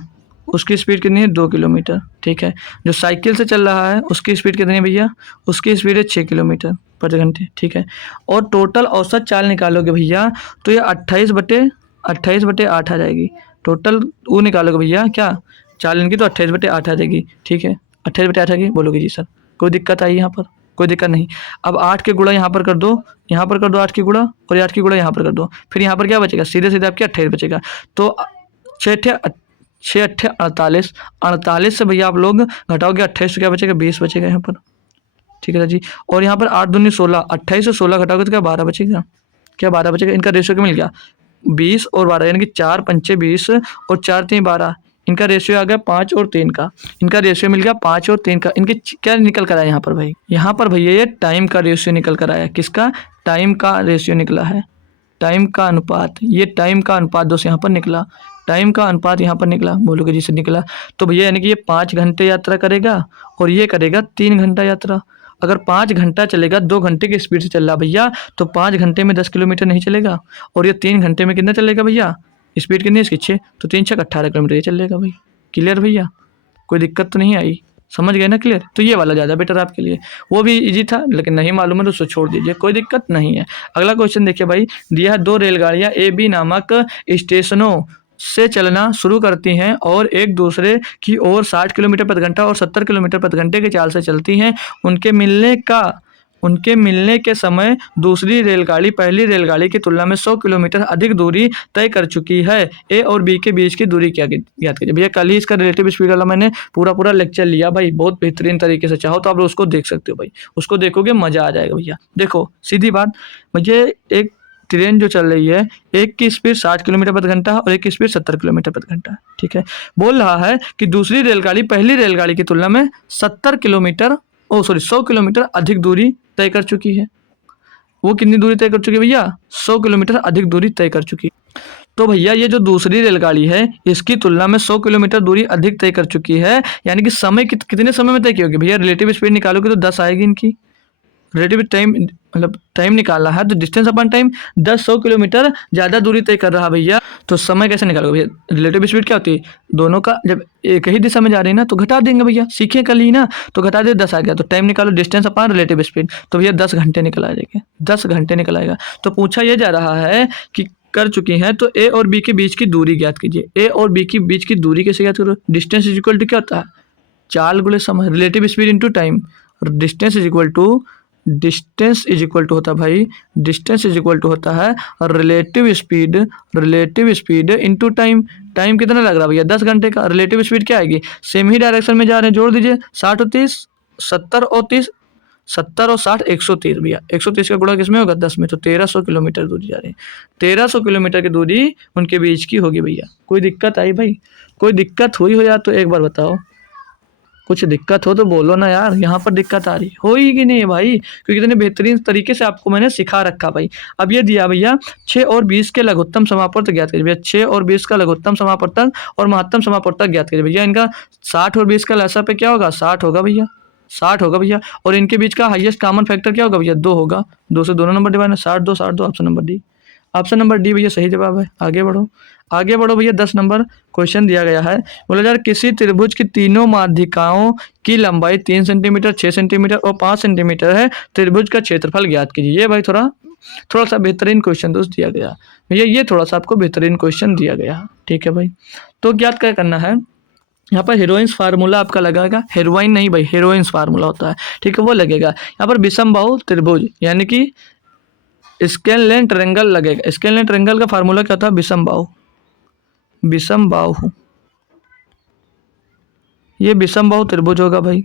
उसकी स्पीड कितनी है? 2 किलोमीटर, ठीक है। जो साइकिल से चल रहा है उसकी स्पीड कितनी है भैया? उसकी स्पीड है 6 किलोमीटर प्रति घंटे, ठीक है। और टोटल औसत चाल निकालोगे भैया तो ये 28/8 आ जाएगी। टोटल वो निकालोगे भैया, क्या चाल इनकी, तो 28/8 आ जाएगी, ठीक है। 28/8 आ गई, बोलोगे जी सर। कोई दिक्कत आई यहाँ पर? कोई दिक्कत नहीं। अब 8 के गुणा यहाँ पर कर दो, यहाँ पर कर दो 8 की गुणा, और 8 की गुणा यहाँ पर कर दो। फिर यहाँ पर क्या बचेगा? सीधे सीधे आपके 28 बचेगा। तो 6 48, 48 से भैया आप लोग घटाओगे 28 तो क्या बचेगा? 20 बचेगा यहाँ पर, ठीक है जी। और यहाँ पर 8 दूनी 16, 28 से 16 घटाओगे तो क्या 12 बचेगा? क्या 12 बचेगा? इनका रेशियो क्या मिल गया? 20 और 12, यानी कि 4 पंचे 20 और 4 3 12। इनका रेशियो आ गया 5 और 3 का। इनका रेशियो मिल गया 5 और 3 का। इनके क्या निकल कर आया यहाँ पर भाई? यहाँ पर भैया ये टाइम का रेशियो निकल कर आया। किसका? टाइम का रेशियो निकला है, टाइम का अनुपात। ये टाइम का अनुपात दोस्त यहाँ पर निकला, टाइम का अनुपात यहाँ पर निकला, बोलोगे जी से निकला। तो भैया यानी कि ये 5 घंटे यात्रा करेगा और ये करेगा 3 घंटा यात्रा। अगर 5 घंटा चलेगा, 2 घंटे की स्पीड से चल रहा भैया, तो 5 घंटे में 10 किलोमीटर नहीं चलेगा। और ये 3 घंटे में कितना चलेगा भैया? स्पीड कितनी है इसकी? 6, तो 3 6 18 किलोमीटर ये चलेगा भाई। क्लियर भैया? कोई दिक्कत तो नहीं आई? समझ गए ना? क्लियर? तो ये वाला ज़्यादा बेटर आपके लिए। वो भी इजी था लेकिन नहीं मालूम है तो उसको छोड़ दीजिए, कोई दिक्कत नहीं है। अगला क्वेश्चन देखिए भाई, दिया है 2 रेलगाड़ियाँ ए बी नामक स्टेशनों से चलना शुरू करती हैं और एक दूसरे की ओर 60 किलोमीटर प्रति घंटा और 70 किलोमीटर प्रति घंटे की चाल से चलती हैं। उनके मिलने के समय दूसरी रेलगाड़ी पहली रेलगाड़ी की तुलना में 100 किलोमीटर अधिक दूरी तय कर चुकी है। ए और बी के बीच की दूरी क्या ज्ञात कीजिए। भैया कल ही इसका रिलेटिव स्पीड वाला मैंने पूरा लेक्चर लिया भाई, बहुत बेहतरीन तरीके से। चाहो तो आप उसको देख सकते हो भाई, उसको देखोगे मजा आ जाएगा भैया। देखो सीधी बात, मुझे एक ट्रेन जो चल रही है, एक की स्पीड 60 किलोमीटर प्रति घंटा और एक की स्पीड 70 किलोमीटर प्रति घंटा, ठीक है। बोल रहा है कि दूसरी रेलगाड़ी पहली रेलगाड़ी की तुलना में 100 किलोमीटर अधिक दूरी तय कर चुकी है। वो कितनी दूरी तय कर चुकी है भैया? 100 किलोमीटर अधिक दूरी तय कर चुकी है। तो भैया ये जो दूसरी रेलगाड़ी है इसकी तुलना में 100 किलोमीटर दूरी अधिक तय कर चुकी है, यानी कि समय कितने समय में तय की होगी भैया? रिलेटिव स्पीड निकालोगे तो 10 आएगी इनकी। रिलेटिव टाइम मतलब टाइम निकालना है तो डिस्टेंस अपॉन टाइम, 100 किलोमीटर ज़्यादा दूरी तय कर रहा भैया, तो समय कैसे निकालोगे भैया? रिलेटिव स्पीड क्या होती है? दोनों का जब एक ही दिशा में जा रही है ना तो घटा देंगे भैया, सीखे कल ही ना, तो घटा दे 10 आ गया, तो टाइम निकालो डिस्टेंस अपॉन रिलेटिव स्पीड, तो भैया 10 घंटे निकल आ जाएगा, 10 घंटे निकल आएगा। तो पूछा यह जा रहा है कि कर चुकी हैं तो ए और बी के बीच की दूरी ज्ञात कीजिए। ए और बी के बीच की दूरी कैसे ज्ञात करो? डिस्टेंस इज इक्वल टू क्या होता है? चाल गुणे समय, relative speed into time. Distance is equal to होता भाई, डिस्टेंस इज इक्वल टू होता है relative speed into time. Time कितना लग रहा है भैया? 10 घंटे का। रिलेटिव स्पीड क्या आएगी? सेम ही डायरेक्शन में जा रहे हैं, जोड़ दीजिए 60 और 30, 70 और 30, 70 और 60 130 भैया। 130 का गुणा किसमें होगा? 10 में। तो 1300 किलोमीटर दूरी जा रही है। 1300 किलोमीटर की दूरी उनके बीच की होगी भैया। कोई दिक्कत आई भाई? कोई दिक्कत हुई हो यार तो एक बार बताओ, कुछ दिक्कत हो तो बोलो ना यार। यहाँ पर दिक्कत आ रही होगी कि नहीं भाई? क्योंकि इतने बेहतरीन तरीके से आपको मैंने सिखा रखा भाई। अब ये दिया भैया 6 और 20 के लघुत्तम समापवर्तक ज्ञात कीजिए भैया। 6 और 20 का लघुत्तम समापवर्तक और महत्तम समापवर्तक ज्ञात कीजिए भैया। इनका 60 और 20 का लसा पे क्या होगा? 60 होगा भैया, 60 होगा भैया। और इनके बीच का हाईएस्ट कॉमन फैक्टर क्या होगा भैया? 2 होगा। 2 से दोनों नंबर डिवाइड है, 60 2 60 2। Option number D, option number D भैया सही जवाब है। आगे बढ़ो भैया। 10 नंबर क्वेश्चन दिया गया है, बोला यार किसी त्रिभुज की तीनों माध्यिकाओं की लंबाई 3 सेंटीमीटर, 6 सेंटीमीटर और 5 सेंटीमीटर है। त्रिभुज का क्षेत्रफल ज्ञात कीजिए। ये भाई थोड़ा सा बेहतरीन क्वेश्चन दोस्त दिया गया भैया, ये थोड़ा सा आपको बेहतरीन क्वेश्चन दिया गया, ठीक है भाई। तो ज्ञात क्या करना है? यहाँ पर हीरोइंस फार्मूला आपका लगेगा, हेरोइन नहीं भाई, हीरोइंस फार्मूला होता है, ठीक है, वो लगेगा। यहाँ पर विषमबाहु त्रिभुज यानी कि स्केलने ट्रायंगल लगेगा। स्केलने ट्रायंगल का फार्मूला क्या था? विषमबाहु। ये विषमबाहु त्रिभुज होगा भाई,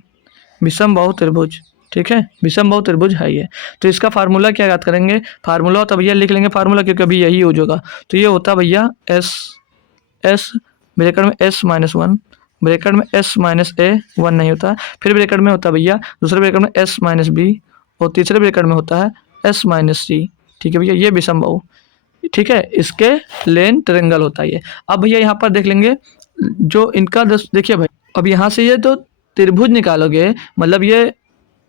विषमबाहु त्रिभुज, ठीक है, विषमबाहु त्रिभुज है ये। तो इसका फार्मूला क्या याद करेंगे? फार्मूला होता भैया, लिख लेंगे फार्मूला क्योंकि अभी यही यूज होगा। तो ये होता भैया एस ब्रैकेट में S-1, ब्रैकेट में S-A 1 नहीं होता, फिर ब्रैकेट में होता भैया दूसरे ब्रैकेट में S-B और तीसरे ब्रैकेट में होता है एस माइनस सी। ठीक है भैया, ये विषमबाहु, ठीक है, इसके लेन ट्रायंगल होता है ये। अब भैया यहाँ पर देख लेंगे जो इनका देखिए भाई, अब यहाँ से ये तो त्रिभुज निकालोगे, मतलब ये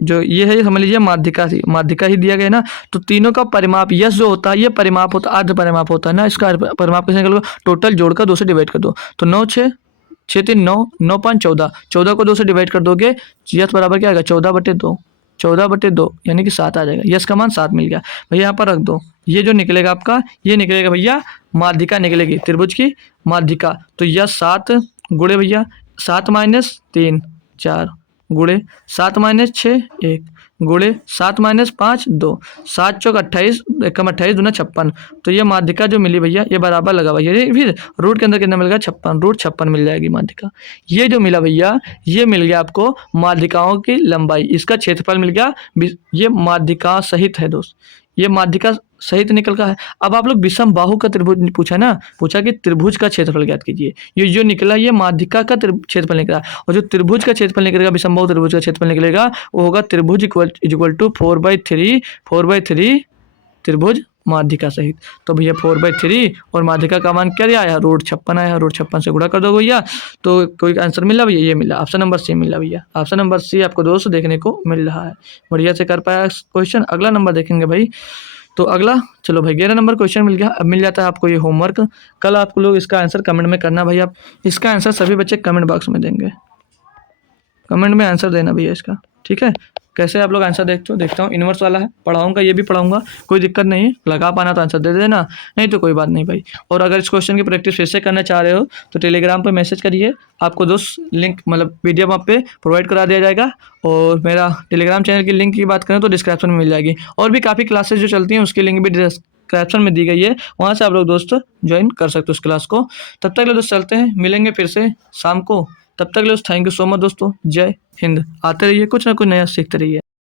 जो ये है, ये समझ लीजिए माध्यिका थी, माध्यिका ही दिया गया है ना, तो तीनों का परिमाप यस जो होता है ये परिमाप होता है, अर्ध परिमाप होता है ना, इसका परिमाप कैसे निकालोगे, टोटल जोड़कर 2 से डिवाइड कर दो, तो 9 6 6 3 9, 9 5 14, 14 को 2 से डिवाइड कर दोगे, यस बराबर क्या आएगा 14/2, 14/2 यानी कि 7 आ जाएगा। यस का मान 7 मिल गया भैया, यहाँ पर रख दो। ये जो निकलेगा आपका, ये निकलेगा भैया माध्यिका निकलेगी, त्रिभुज की माध्यिका। तो यस 7 गुणे भैया 7 माइनस 3 4 गुणे 7 माइनस 6 1 गुणे 7 माइनस 5 2, 7 चौक 28, एकम 28 दूना 56। तो ये माध्यिका जो मिली भैया, ये बराबर लगा भैया, ये फिर रूट के अंदर कितना मिल गया 56, रूट 56 मिल जाएगी माध्यिका। ये जो मिला भैया, ये मिल गया आपको माध्यिकाओं की लंबाई, इसका क्षेत्रफल मिल गया। ये माध्यिका सहित है दोस्त, ये माध्यिका सहित निकल का है। अब आप लोग विषम बाहु का त्रिभुज पूछा ना, पूछा कि त्रिभुज का क्षेत्रफल ज्ञात कीजिए। ये जो निकला ये माध्यिका का क्षेत्रफल निकला, और जो त्रिभुज का क्षेत्रफल निकलेगा, विषम बाहु त्रिभुज का क्षेत्रफल निकलेगा, वो होगा त्रिभुज इक्वल टू 4/3 त्रिभुज माध्यिका सहित। तो भैया 4/3 और माध्यिका का मान क्या आया, रूट 56 आया, रूट 56 से गुणा कर दो भैया, तो कोई आंसर मिला भैया, ये मिला, ऑप्शन नंबर सी मिला भैया, ऑप्शन नंबर सी आपको दोस्तों देखने को मिल रहा है। बढ़िया से कर पाया क्वेश्चन। अगला नंबर देखेंगे भाई, तो अगला चलो भाई 11 नंबर क्वेश्चन मिल गया। अब मिल जाता है आपको ये होमवर्क, कल आपको लोग इसका आंसर कमेंट में करना भाई, आप इसका आंसर सभी बच्चे कमेंट बॉक्स में देंगे, कमेंट में आंसर देना भैया इसका, ठीक है। कैसे आप लोग आंसर देखता हूँ, इनवर्स वाला है, पढ़ाऊंगा, ये भी पढ़ाऊंगा, कोई दिक्कत नहीं है, लगा पाना तो आंसर दे देना, नहीं तो कोई बात नहीं भाई। और अगर इस क्वेश्चन की प्रैक्टिस फिर से करना चाह रहे हो तो टेलीग्राम पर मैसेज करिए, आपको दोस्त लिंक मतलब PDF आप पे प्रोवाइड करा दिया जाएगा। और मेरा टेलीग्राम चैनल की लिंक की बात करें तो डिस्क्रिप्शन में मिल जाएगी, और भी काफ़ी क्लासेज जो चलती हैं उसकी लिंक भी डिस्क्रिप्शन में दी गई है, वहाँ से आप लोग दोस्त ज्वाइन कर सकते हो उस क्लास को। तब तक दोस्त चलते हैं, मिलेंगे फिर से शाम को, तब तक दोस्त थैंक यू सो मच दोस्तों, जय हिंद। आते रहिए, कुछ ना कुछ नया सीखते रहिए।